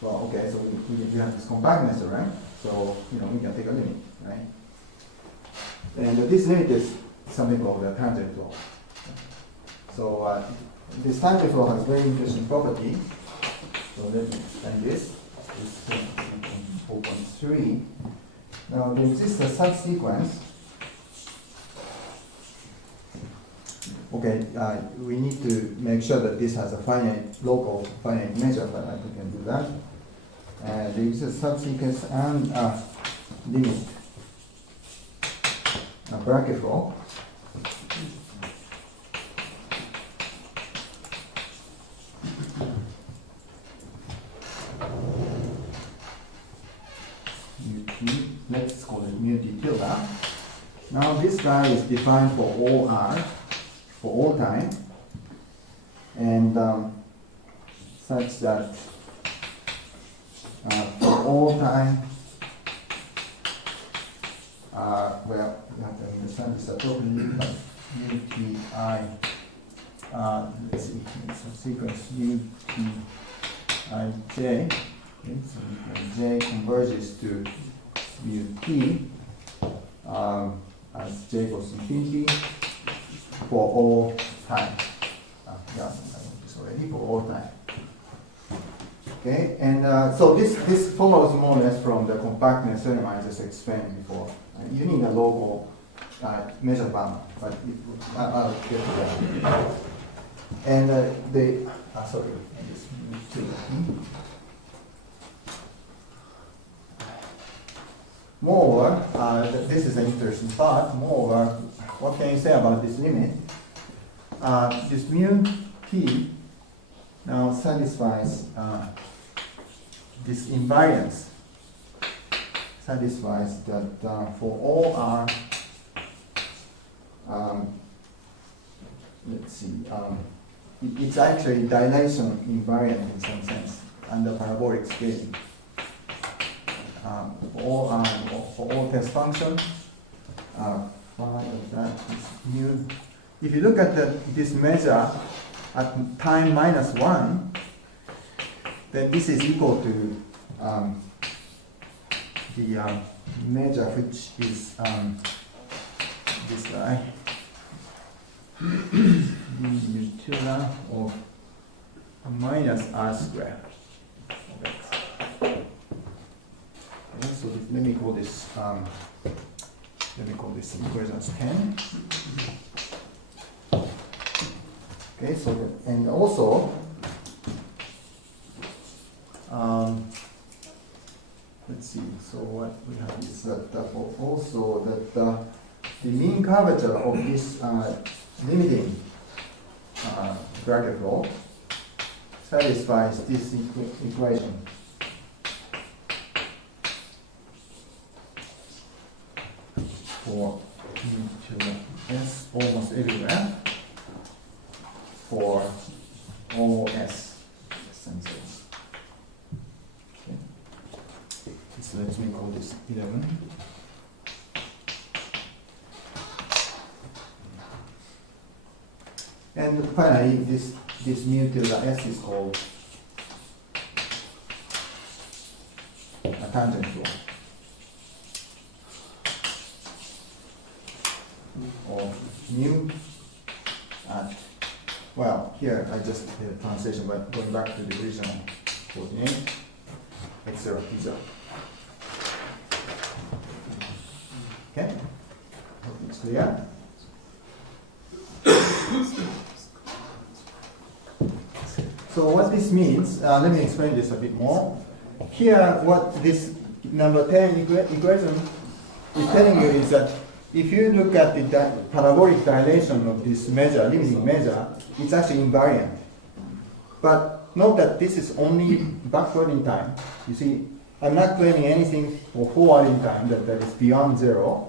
well, okay, so we have this compactness theorem. So we can take a limit, right? And this limit is something called the tangent flow. So this tangent flow has very interesting property. So let me explain this. This is 4.3. Now there exists a subsequence. Okay, we need to make sure that this has a local finite measure, but I think we can do that. There is a subsequence and a limit, a bracket law. Let's call it mu t tilde. Now this guy is defined for all r, for all time, and such that for all time well, you have to understand this appropriately, but UTI, let's see, it's a sequence UTIJ, okay, so J converges to mu T as J goes infinity for all time. Yeah, I know this already, for all time. Okay, and so this follows more or less from the compactness theorem I just explained before. You need a local measure bound, but I'll get to that. And sorry, this two. Moreover, this is an interesting part. Moreover, what can you say about this limit? This mu T now satisfies this invariance. Satisfies that for all r, let's see, it's actually dilation invariant in some sense under parabolic scaling. For all test functions, phi of that is mu. If you look at this measure at time -1, then this is equal to the measure which is this guy, utila of minus r squared. Okay, so let me call this equation as 10. Okay, so and also let's see. So what we have is that also that the mean curvature of this limiting bracket law satisfies this equation. For E to S almost everywhere for all S sensors. Okay. So let me call this 11. And finally, this mu tilde S is called a tangent law. Of mu at, well, here I just did a translation, but going back to the original coordinate, x0, t0. Okay? Hope it's clear. So what this means, let me explain this a bit more. Here, what this number 10 equation is telling you is that if you look at the parabolic dilation of this measure, limiting measure, it's actually invariant. But note that this is only backward in time. You see, I'm not claiming anything for forward in time that is beyond 0,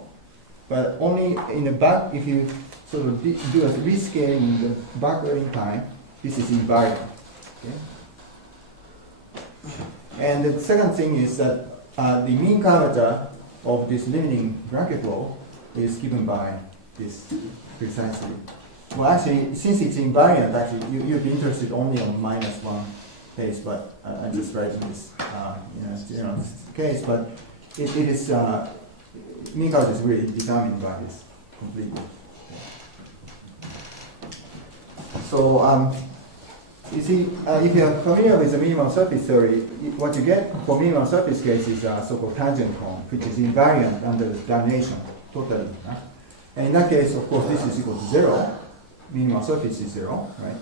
but only in the back, if you sort of do a rescaling in the backward in time, this is invariant. Okay? And the second thing is that the mean curvature of this limiting bracket law is given by this precisely. Well, actually, since it's invariant, actually, you'd be interested only on -1 case, but I'm just writing this case. But it is mean curvature is really determined by this completely. So you see, if you are familiar with the minimal surface theory, what you get for minimal surface case is a so-called tangent cone, which is invariant under the dilation. Totally. And in that case, of course, this is equal to 0. Minimal surface is 0, right?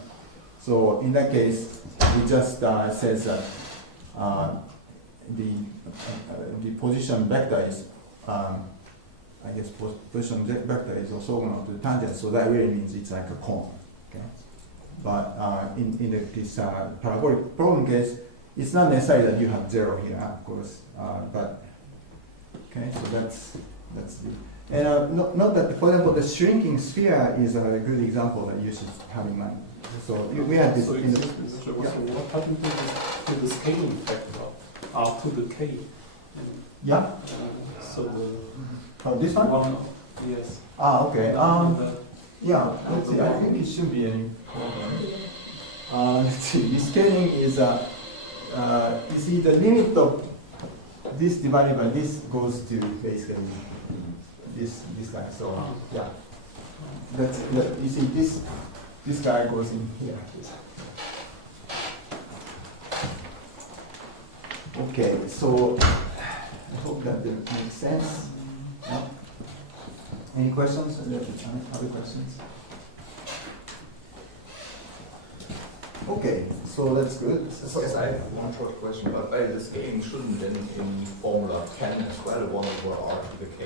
So in that case, it just says that the position vector is, I guess, position vector is orthogonal to the tangent. So that really means it's like a cone. Okay. But in this parabolic problem case, it's not necessary that you have 0 here, of course. But okay, so that's the. And note that, for example, the shrinking sphere is a good example that you should have in mind. So we had this. So in the, what happened to the scaling factor R to the K? Yeah. So Oh, this one? One, yes. Ah, okay. The- Yeah, let's see. I think it should be any problem. Let's see. The scaling is you see the limit of this divided by this goes to basically this guy. So yeah, you see this guy goes in here. Okay, so I hope that makes sense. Yeah. Any questions? Other questions? Okay, so that's good. So Yes, I have one short question, but the scaling shouldn't in Formula 10 as well 1 over r to the k.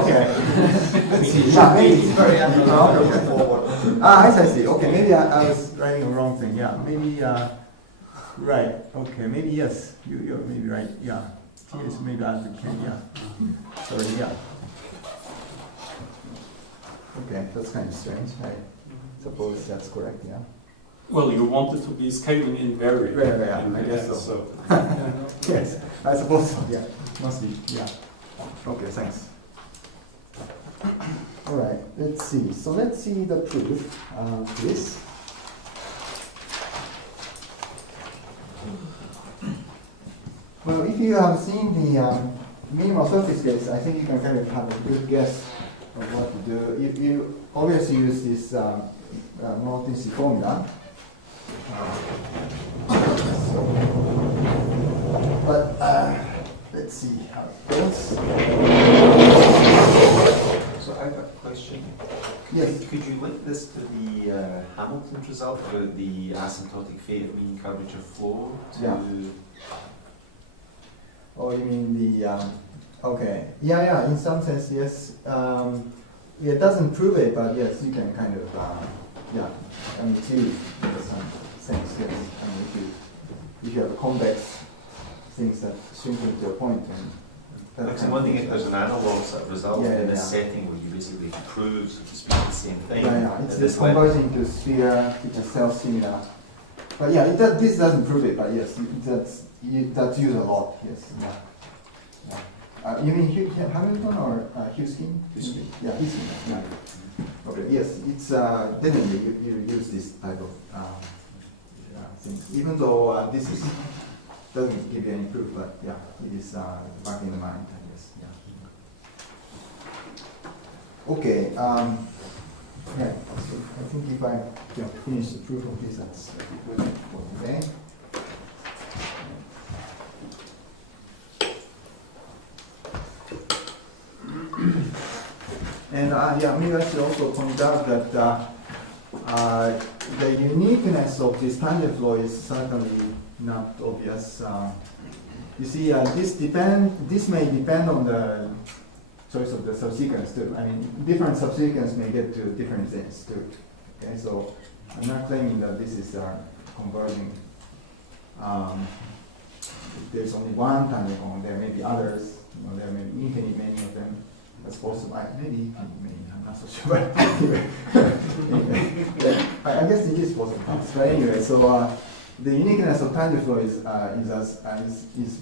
Okay. Let's see. Yeah, maybe it's very Okay. Forward. I see. Okay, maybe I was writing the wrong thing. Yeah, maybe right. Okay, maybe yes. You're maybe right. Yeah. T is maybe as the k. Yeah. Sorry. Yeah. Okay, that's kind of strange. I suppose that's correct. Yeah. Well, you want it to be scaling invariant. Yeah, I guess so. Yes, I suppose so. Yeah, must be. Yeah. Okay, thanks. All right, let's see. So let's see the proof of this. Well, if you have seen the minimal surface case, I think you can kind of have a good guess of what to do. You obviously use this monotonicity formula. But let's see how it goes. So I have a question. Yes. Could you link this to the Hamilton's result for the asymptotic fate of mean curvature flow to Yeah. Oh, you mean the okay? Yeah. In some sense, yes. It doesn't prove it, but yes, you can kind of yeah. I mean, too, in some sense, yes. I mean, if you have convex things that shrink into a point, and Because I'm wondering if there's an analog sort of result Yeah, in this yeah. setting where you basically prove, so to speak, the same thing. yeah, it's in this way. converging to sphere, which is self-similar. But yeah, this doesn't prove it, but yes, that's used a lot. Yes. Yeah. You mean Hamilton or Huisken? Huisken. Yeah, Huisken. Yeah. Okay. Yes, it's definitely you use this type of things. Even though this doesn't give you any proof, but yeah, it is back in the mind, I guess. Yeah. Okay. Yeah. So I think if I finish the proof of this, that's good for today. And yeah, maybe I should also point out that the uniqueness of this tangent flow is certainly not obvious. You see, this may depend on the choice of the subsequence too. I mean, different subsequence may get to different things too. Okay, so I'm not claiming that this is converging. There's only one tangent flow. There may be others. There may be infinite many of them. That's possible. Maybe I'm not so sure. Anyway, I guess it is possible. But anyway, so the uniqueness of tangent flow is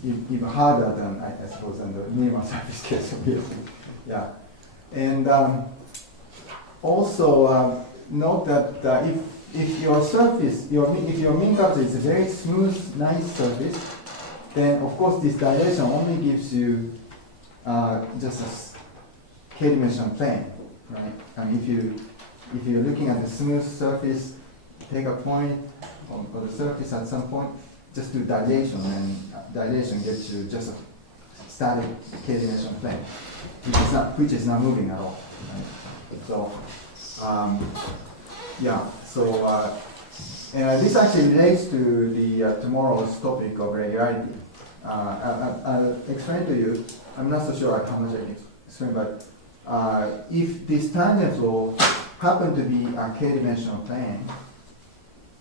even harder than I suppose than the minimal surface case, obviously. Yeah, and also note that if your surface, if your mean curvature is a very smooth, nice surface, then of course this dilation only gives you just a k-dimensional plane, right? I mean, if you're looking at a smooth surface, take a point on the surface at some point, just do dilation, and dilation gets you just a static k-dimensional plane, which is not moving at all. Right? So, yeah. So, and this actually relates to the tomorrow's topic of regularity. I'll explain to you. I'm not so sure how much I can explain, but if this tangent flow happen to be a k-dimensional plane,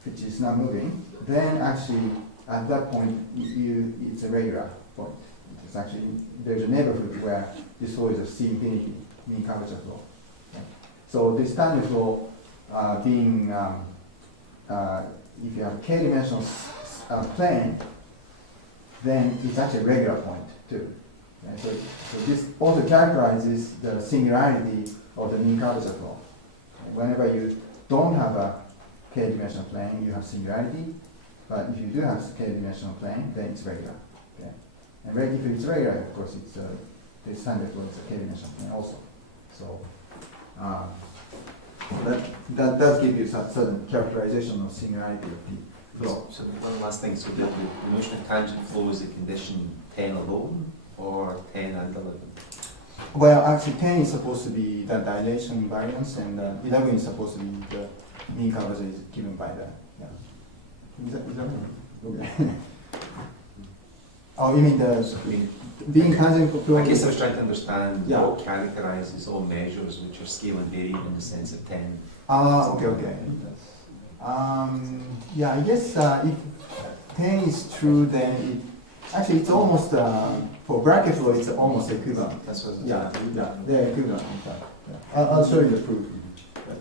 which is not moving, then actually at that point it's a regular point. It's actually there's a neighborhood where this flow is a C infinity mean curvature flow. Okay. So this tangent flow being if you have k-dimensional plane, then it's actually a regular point too. And so this also characterizes the singularity of the mean curvature flow. And whenever you don't have a k-dimensional plane, you have singularity. But if you do have a k-dimensional plane, then it's regular. Okay? And if it's regular, of course, it's the standard flow is a k-dimensional plane also. So that does give you a certain characterization of singularity of the flow. So one last thing, so the notion of tangent flow is a condition 10 alone, or 10 and 11? Well, actually 10 is supposed to be the dilation invariance, and 11 is supposed to be the mean curvature is given by the, yeah. Is that right? Okay. Oh, you mean being tangent flow? I guess I was trying to understand Yeah. what characterizes all measures which are scale invariant in the sense of 10. Okay. Yeah, I guess if 10 is true, then actually it's almost, for Brakke flow, it's almost equivalent. That's what I was Yeah, they're equivalent in fact. Yeah. I'll show you the proof. But,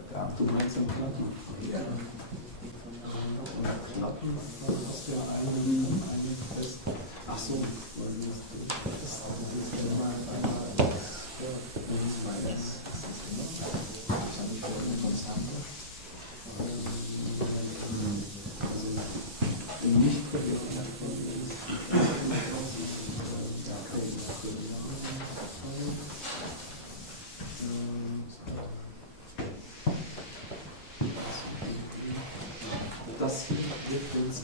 Das hier wird uns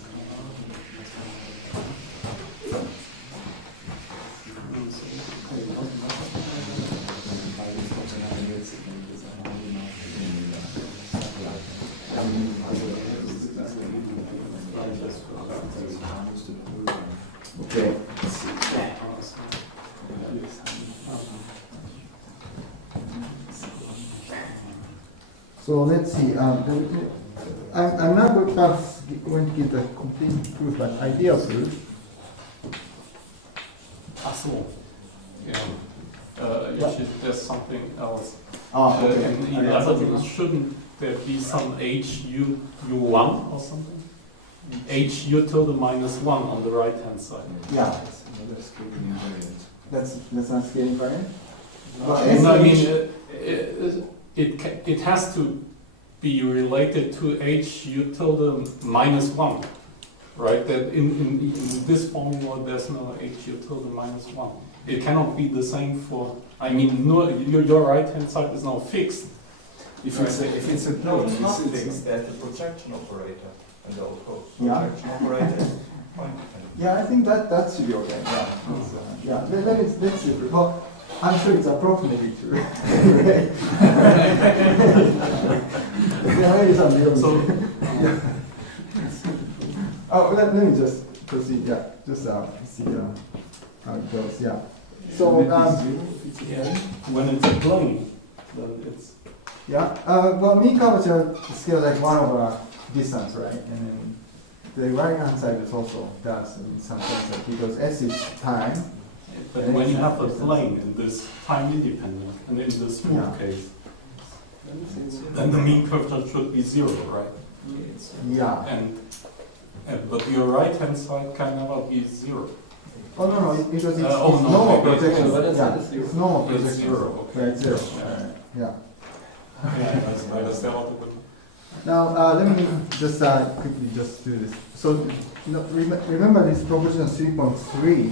okay. So let's see. I'm not going to give the complete proof, but ideal proof. Yeah. There's something else. Okay. In 11, shouldn't there be some HU1 or something? HU to the -1 on the right hand side. Yeah. Another scaling invariant. That's not scaling variant. No, I mean, it has to be related to HU to the -1, right? That in this formula there's no HU to the -1. It cannot be the same for. I mean, no, your right hand side is now fixed. If it's a No, plane, it's not it's fixed, there's the projection operator and the old code. Yeah. Projection operator is point. Yeah, I think that should be okay. Yeah. Let's see. Well, I'm sure it's approximately true. So, let me just proceed. Yeah, just see how it goes. Yeah. So when it's a plane, then it's. yeah. Well, mean curvature scales like 1 over distance, right? And then the right hand side is also does in some sense because s is time. But when you have a plane in this time independent, and in the smooth Yeah. case, then the mean curvature should be 0, right? Yeah. But your right hand side can never be 0. Oh no, because it's, Oh, it's no, normal maybe it's- projection. but it's- Yeah, it's zero. it's normal It's projection. 0, okay. Yeah, it's 0. Yeah. Now let me just quickly just do this. So remember this proposition 3.3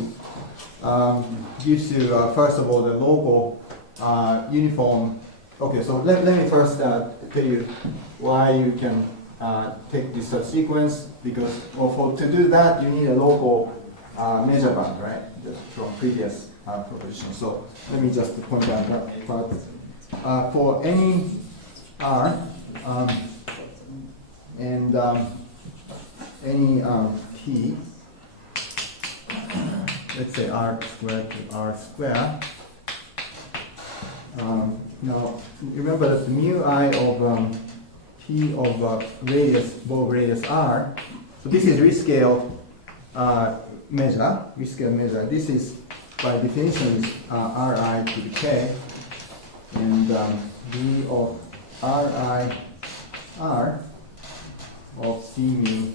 gives you first of all the local uniform. Okay, so let me first tell you why you can take this sequence, because to do that you need a local measure band, right? From previous proposition. So let me just point out that part. For any r and any t, let's say r squared to r squared. Now remember that the mu I of t of radius, both radius r. So this is rescale measure. This is by definition is ri to the k, and d of ri r of c mu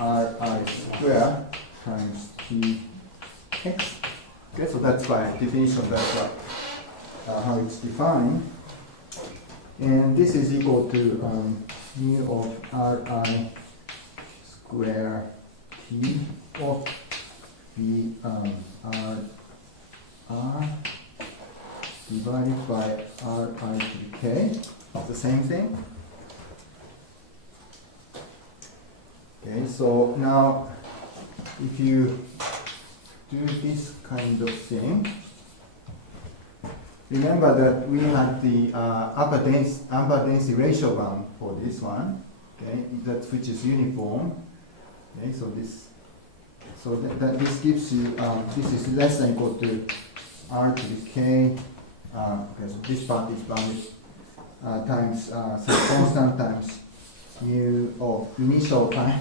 ri square times Tx. Okay, so that's by definition, that's how it's defined. And this is equal to mu of Ri square T of V R divided by Ri to the K. It's the same thing. Okay, so now if you do this kind of thing, remember that we had the upper density ratio bound for this one, okay, that which is uniform. Okay, so this gives you this is less than equal to R to the K. Okay, so this part is bounded times some constant times mu of initial time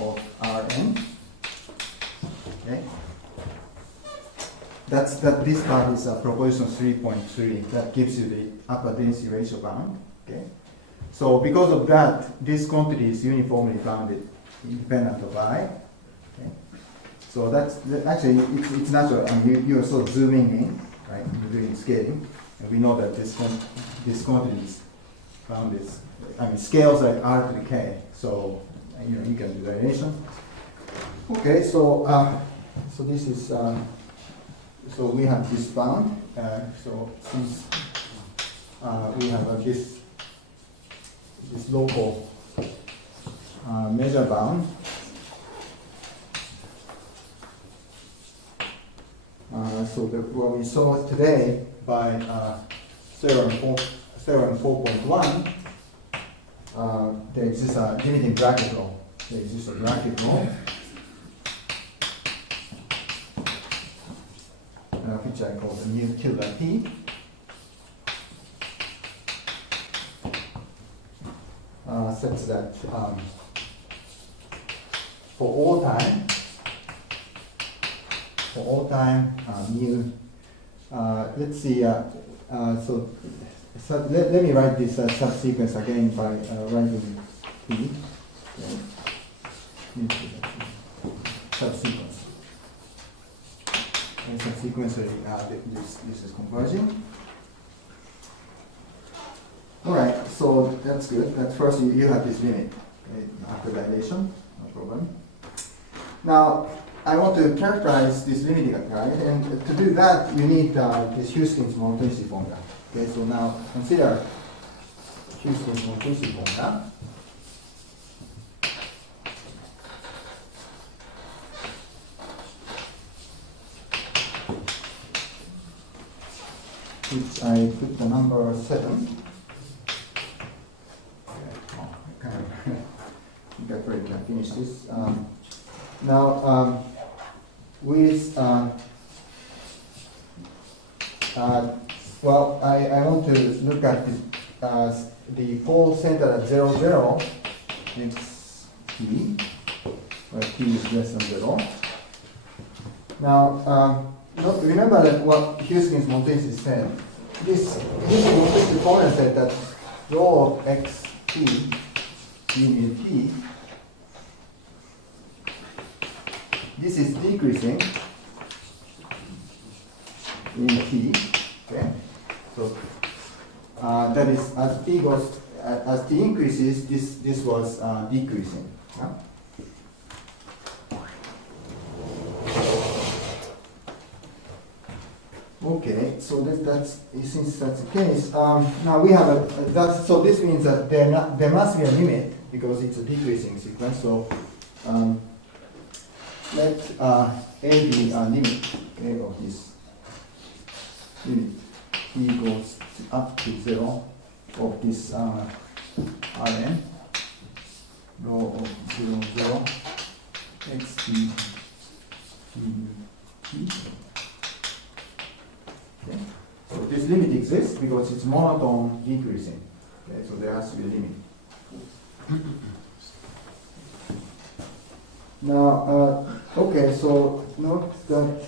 of Rn. Okay. This part is proposition 3.3. That gives you the upper density ratio bound. Okay. So because of that, this quantity is uniformly bounded, independent of I. Okay. So that's actually it's natural. I mean, you're sort of zooming in, right? You're doing scaling, and we know that this quantity is bounded. I mean, scales like R to the K. So you know you can do derivation. Okay. So so this is so we have this bound. So since we have this local measure bound. So what we saw today by theorem 4.1, there exists a limiting bracket law. There exists a bracket law, which I call the mu tilde T. Such that for all time mu, let's see, so let me write this subsequence again by writing T. Okay. Subsequence. And subsequently, this is converging. All right, so that's good. At first, you have this limit, okay, after dilation, no problem. Now, I want to characterize this limiting guy, and to do that, you need this Huisken's monotonicity formula. Okay, so now consider Huisken's monotonicity formula. Which I put the number 7. I think I probably can finish this. Now, with well, I want to look at the pole center at 0, 0, x t, where t is less than 0. Now, remember that what Huisken's monotonicity said. This monotonicity formula said that rho of x t mu t, this is decreasing in t. Okay, so that is as t goes as t increases, this was decreasing. Yeah? Okay, so that's since that's the case. Now we have so this means that there must be a limit because it's a decreasing sequence. So let A be a limit, okay, of this limit. T goes up to 0 of this Rn, rho of 0, 0, x t t. Okay. So this limit exists because it's monotone decreasing. Okay, so there has to be a limit. Now, okay, so note that,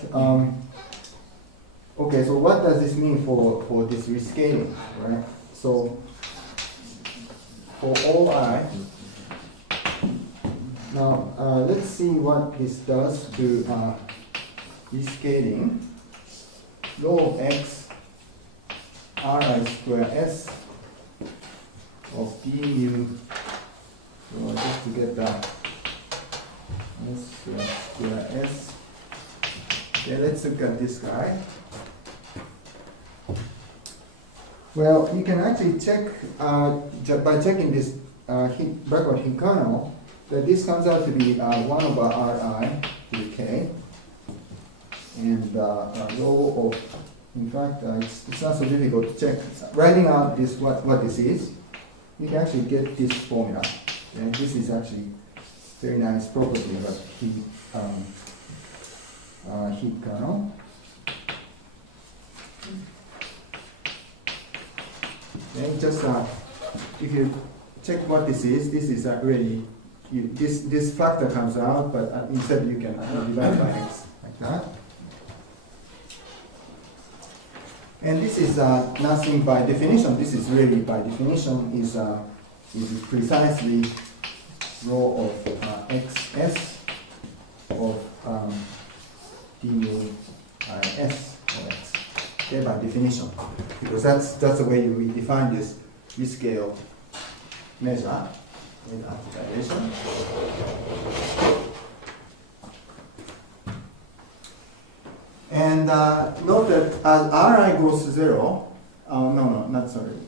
okay, so what does this mean for this rescaling, right? So, for all I, Now, let's see what this does to rescaling. Rho of x ri square s of d mu. So just to get that s square s. Okay, let's look at this guy. Well, you can actually check by checking this backward Hink kernel that this comes out to be 1 over ri to the k, and rho of, in fact, it's not so difficult to check. Writing out this what this is, you can actually get this formula. And this is actually very nice property about Hink kernel. And just if you check what this is really this factor comes out, but instead you can divide by x like that. And this is nothing by definition. This is really by definition is precisely rho of xs of d mu s of x. Okay, by definition, because that's the way we define this rescale measure in articulation. And note that as ri goes to 0, not sorry.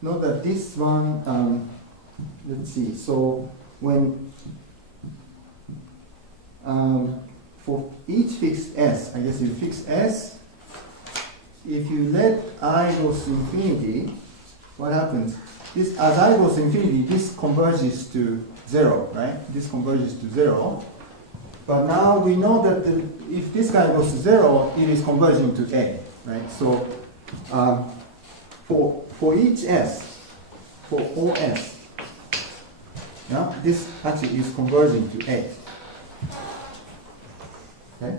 Note that this one, let's see. So when for each fixed s, I guess you fix s. If you let I goes to infinity, what happens? This, as I goes to infinity, this converges to 0, right? This converges to 0. But now we know that if this guy goes to 0, it is converging to A, right? So for each S, for all S, yeah, this actually is converging to A. Okay?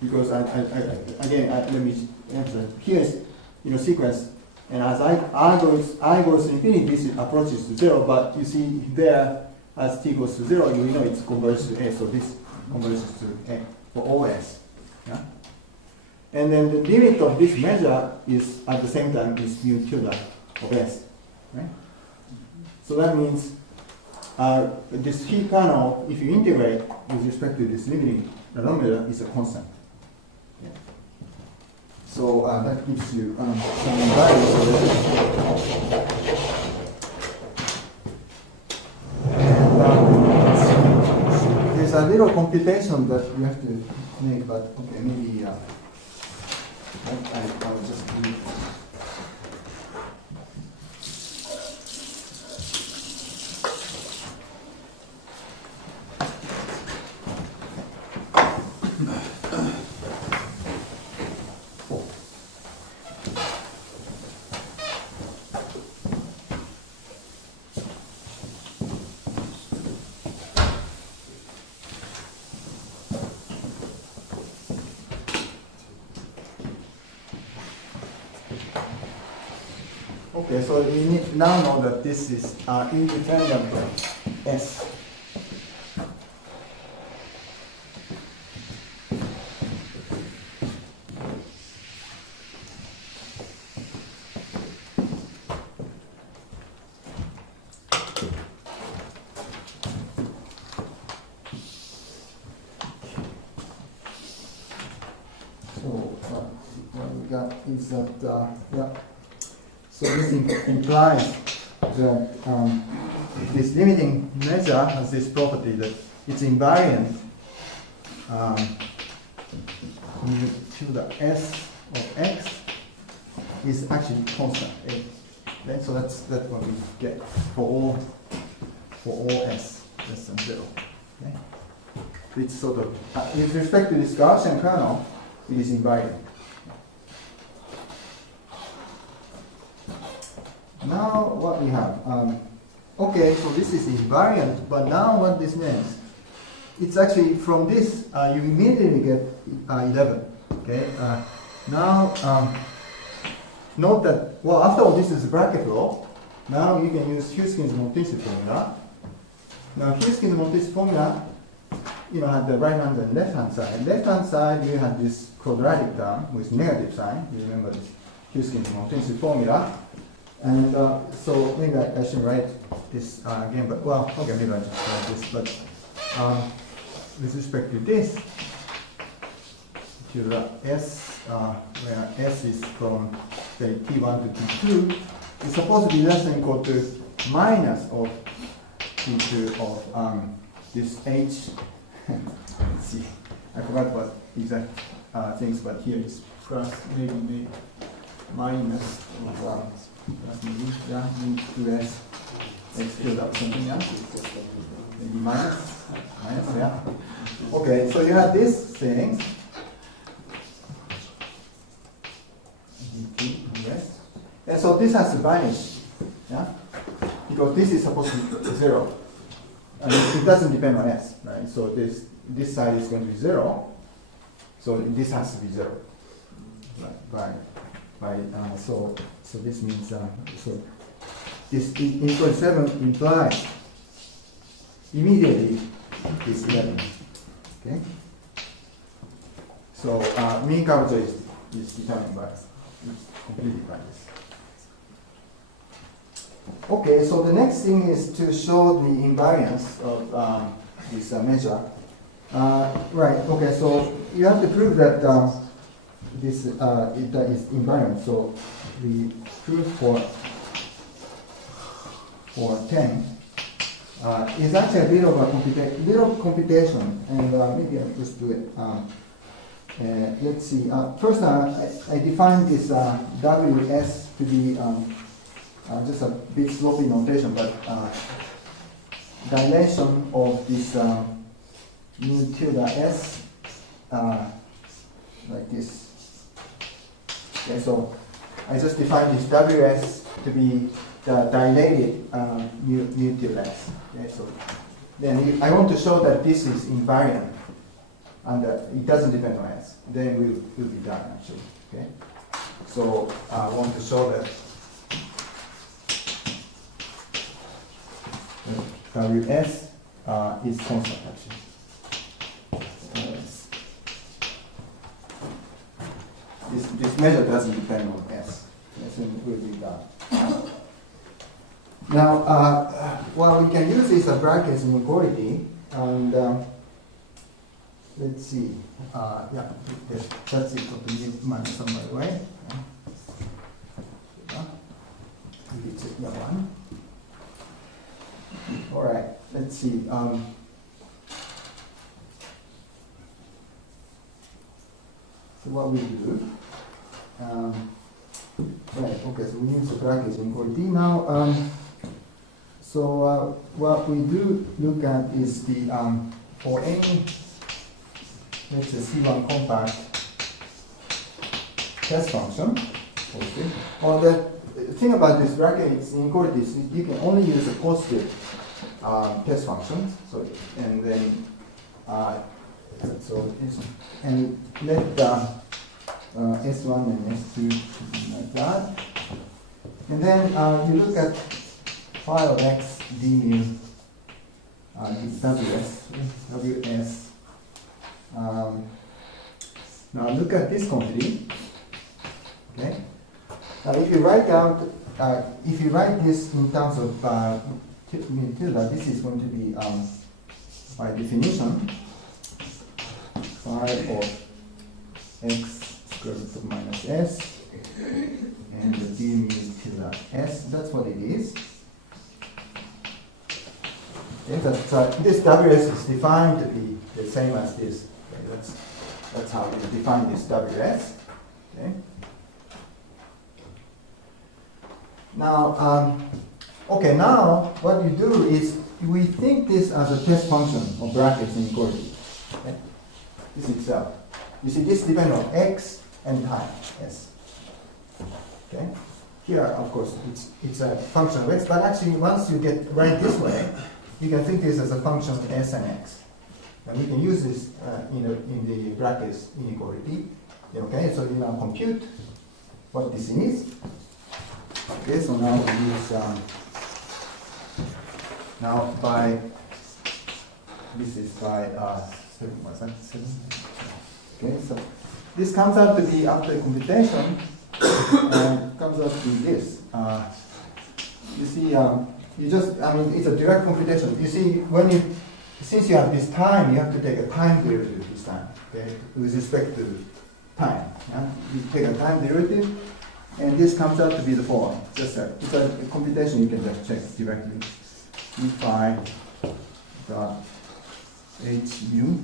Because let me answer. Here is sequence, and as I goes to infinity, this approaches to 0. But you see there, as t goes to 0, you know it's converges to A. So this converges to A for all s. Yeah. And then the limit of this measure is at the same time is mu tilde of s. Right. So that means this Hink kernel, if you integrate with respect to this limiting denominator, is a constant. Yeah. So that gives you some values of it. And there's a little computation that you have to make, but okay, maybe I'll just do it. Okay, so we need now know that this is independent of S. So what we got is that yeah. So this implies that this limiting measure has this property that it's invariant to the s of x is actually constant. Okay? So that's what we get for all s less than 0. Okay? It's sort of with respect to this Gaussian kernel, it is invariant. Now what we have, okay, so this is invariant, but now what this means, it's actually from this, you immediately get 11, okay? Now, note that, well, after all, this is a Brakke flow. Now you can use Huisken's monotonicity formula. Now Huisken monotonicity formula, you have the right hand and left hand side. Left hand side you have this quadratic term with negative sign. You remember this Huisken monotonicity formula. And so maybe I should write this again, but well, okay, maybe I just write this. But with respect to this, to the S, where S is from say T1 to T2, it's supposed to be less than equal to minus of T2 of this H. Let's see, I forgot what exact things, but here is plus maybe minus of yeah, 2s x filled up something else. Maybe minus, yeah. Okay, so you have these things. Yes. And so this has to vanish, yeah? Because this is supposed to be 0. And it doesn't depend on s, right? So this side is going to be 0. So this has to be 0. Right. So this means so this equal 7 implies immediately this 11. Okay. So mean curvature is determined by completely by this. Okay. So the next thing is to show the invariance of this measure. Right. Okay. So you have to prove that. This is invariant, so the proof for 10 is actually a bit of a computation, and maybe I'll just do it. Let's see. First, I defined this WS to be just a bit slopey notation, but dilation of this mu tilde S like this. Okay, so I just defined this WS to be the dilated mu tilde S. Okay, so then I want to show that this is invariant and that it doesn't depend on S. Then we'll be done actually. Okay, so I want to show that WS is constant actually. This measure doesn't depend on S. Yes, and will be done. Now, well, we can use this Brakke's inequality, and let's see. Yeah, that's equal to mu minus some by the way. It's yeah, 1. All right. Let's see. So what we do? Right. Okay. So we use the Brakke's inequality now. So what we do look at is the for any, let's say C1 compact test function. Okay. Well, the thing about this Brakke's inequality is you can only use a positive test function. So and then and let S1 and S2 like that. And then you look at phi of x d mu ws. Now look at this quantity. Okay. Now if you write this in terms of mu tilde, this is going to be by definition phi of x square root of minus s and the d mu tilde s. That's what it is. Okay, this ws is defined to be the same as this. Okay, that's how we define this ws. Okay. Now, okay. Now what you do is we think this as a test function of Brakke's inequality. Okay? This itself. You see, this depends on x and time s. Okay. Here, of course, it's a function of x, but actually, once you get right this way, you can think this as a function of s and x, and we can use this in the Brakke's inequality. Okay, so you now compute what this is. Okay, so now we use now by this is by 7, what's that, 7? Okay, so this comes out to be, after computation, comes out to be this. You see, you just, I mean, it's a direct computation. You see, when you, since you have this time, you have to take a time derivative this time, okay, with respect to time. Yeah? You take a time derivative, and this comes out to be the following. Just it's a computation you can just check directly. E phi dot h mu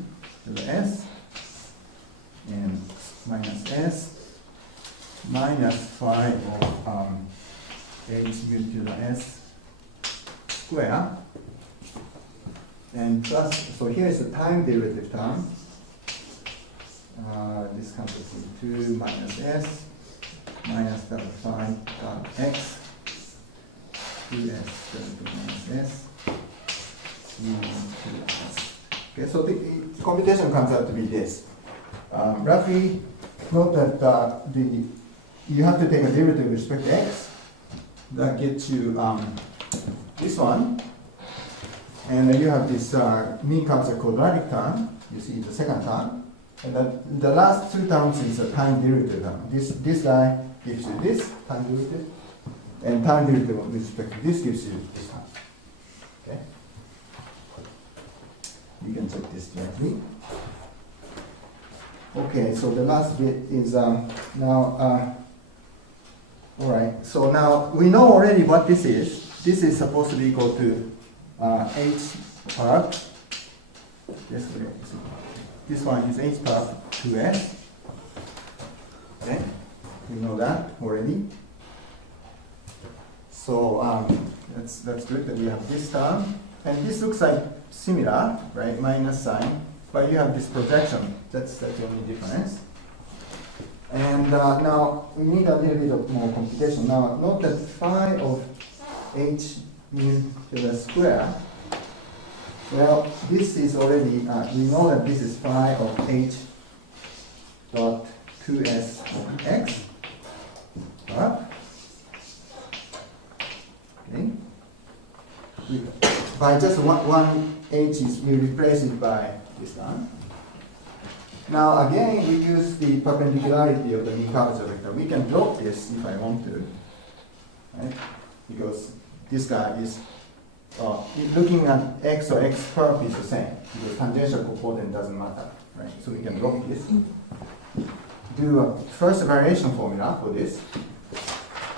to the s and minus s minus phi of h mu to the s square and plus, so here is the time derivative term. This comes to 2 minus s minus delta phi dot x 2s minus s c to s. Okay, so the computation comes out to be this. Roughly, note that you have to take a derivative with respect to x. That gets you this one. And then you have this mean curvature quadratic term. You see the second term. And then the last two terms is a time derivative term. This guy gives you this time derivative. And time derivative with respect to this gives you this term. Okay? You can check this directly. Okay, so the last bit is now, all right, so now we know already what this is. This is supposed to be equal to h parab. This one is h parab 2s. Okay, we know that already. So that's good that we have this term. And this looks like similar, right? Minus sign. But you have this projection. That's the only difference. And now we need a little bit of more computation. Now note that phi of h mu to the square. Well, this is already, we know that this is phi of h dot 2s of x. Right? Okay. By just one h, we replace it by this one. Now again, we use the perpendicularity of the mean curvature vector. We can drop this if I want to, right? Because this guy is looking at x or x perp is the same because tangential component doesn't matter, right? So we can drop this. Do a first variation formula for this.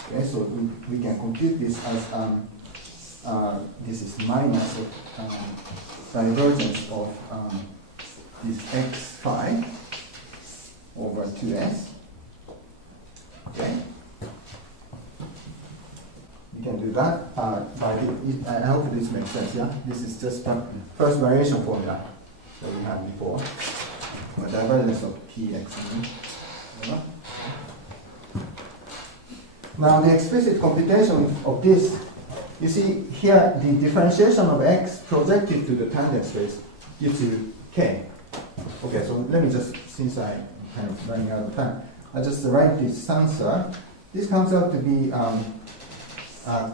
Okay, so we can compute this as this is minus of divergence of this x phi over 2s. Okay. You can do that by I hope this makes sense, yeah? This is just first variation formula that we had before. The divergence of px. Now the explicit computation of this, you see here the differentiation of x projected to the tangent space gives you k. Okay, so let me just, since I kind of running out of time, I'll just write this answer. This comes out to be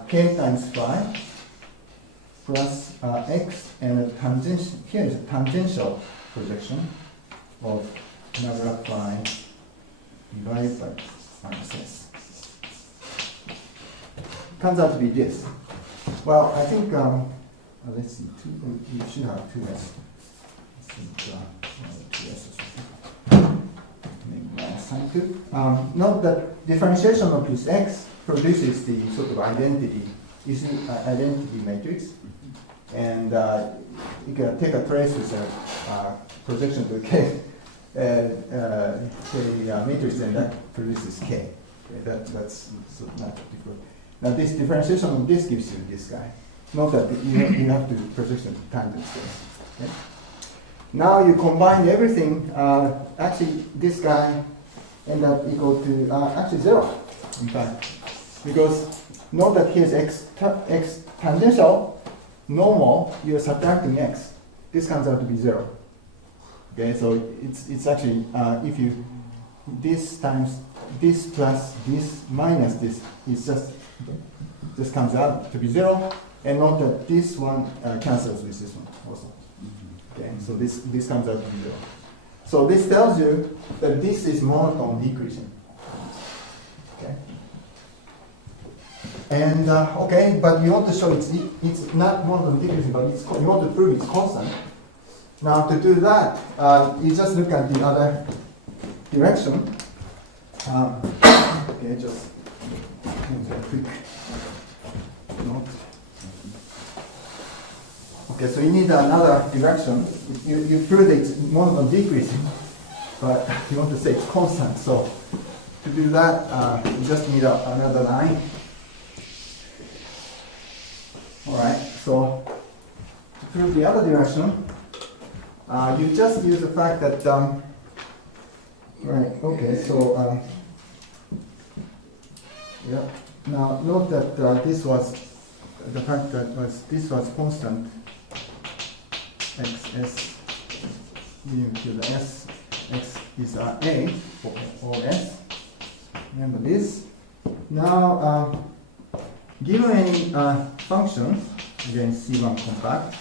k times phi plus x and a tangential, here is a tangential projection of nabla phi divided by minus s. Comes out to be this. Well, I think, let's see, you should have 2s. I think 2s or something. Maybe minus sign 2. Note that differentiation of this x produces the sort of identity, you see, identity matrix. And you can take a trace with a projection to k matrix, and that produces k. Okay, that's sort of not difficult. Now this differentiation of this gives you this guy. Note that you have to projection to tangent space. Okay? Now you combine everything, actually this guy end up equal to actually 0, in fact. Because note that here's x tangential, normal, you're subtracting x. This comes out to be 0. Okay, so it's actually, if you, this times this plus this minus this is just comes out to be 0. And note that this one cancels with this one also. Okay, so this comes out to be 0. So this tells you that this is monotone decreasing. Okay. And okay, but you want to show it's not monotone decreasing, but you want to prove it's constant. Now to do that, you just look at the other direction. Okay, just a quick note. Okay, so you need another direction. You prove it's monotone decreasing, but you want to say it's constant. So to do that, you just need another line. All right, so to prove the other direction, you just use the fact that, right, okay, so, yeah. Now note that this was, the fact that this was constant, xs given to the s, x is a or s. Remember this. Now, given any function, again C1 compact,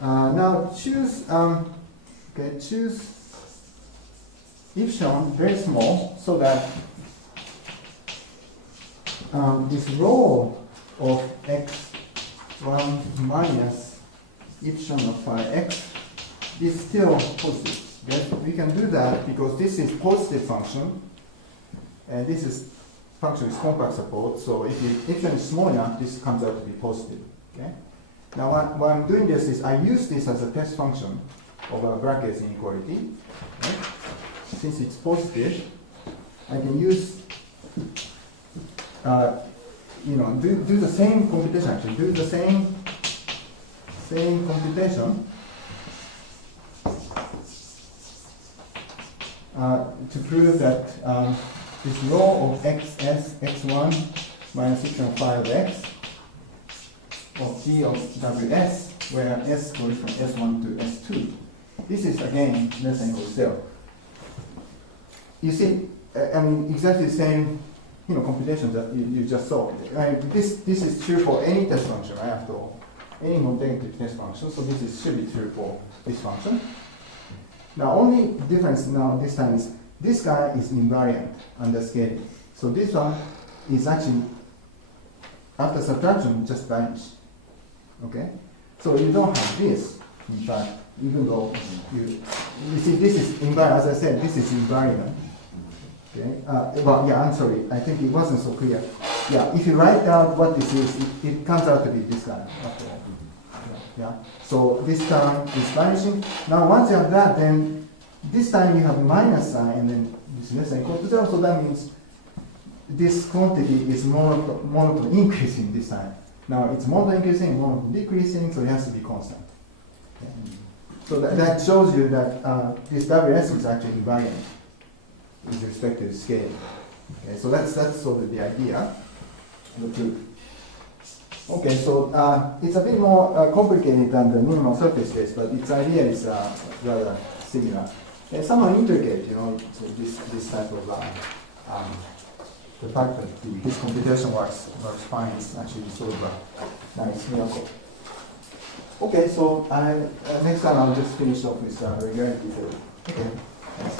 now choose choose epsilon very small so that this rho of x1 minus epsilon of phi x is still positive. Yes, we can do that because this is positive function, and this is function is compact support. So if epsilon is small enough, this comes out to be positive. Okay. Now, why I'm doing this is I use this as a test function of a Brakke's inequality. Right? Since it's positive, I can use, do the same computation. Actually, do the same computation to prove that this rho of x1 minus epsilon phi of x of G of Ws, where S goes from S1 to S2. This is again less than equal to 0. You see, I mean, exactly the same, computation that you just saw. This is true for any test function, right? After all, any non-negative test function. So this should be true for this function. Now, only difference now this time is this guy is invariant under scaling. So this one is actually after subtraction just vanish. Okay, so you don't have this, in fact, even though you see this is invariant, as I said, this is invariant. Okay, well, yeah, I'm sorry, I think it wasn't so clear. Yeah, if you write down what this is, it comes out to be this guy. Okay. Yeah, so this term is vanishing. Now, once you have that, then this time you have minus sign, and then this is less than equal to 0, so that means this quantity is monotone increasing this time. Now it's monotone increasing, monotone decreasing, so it has to be constant. Okay. So that shows you that this Ws is actually invariant with respect to the scale. Okay, so that's sort of the idea, the proof. Okay, so it's a bit more complicated than the minimal surface case, but its idea is rather similar. And somehow intricate, so this type of the fact that this computation works fine is actually sort of a nice miracle. Okay, so next time I'll just finish off with regularity theorem. Okay, thanks.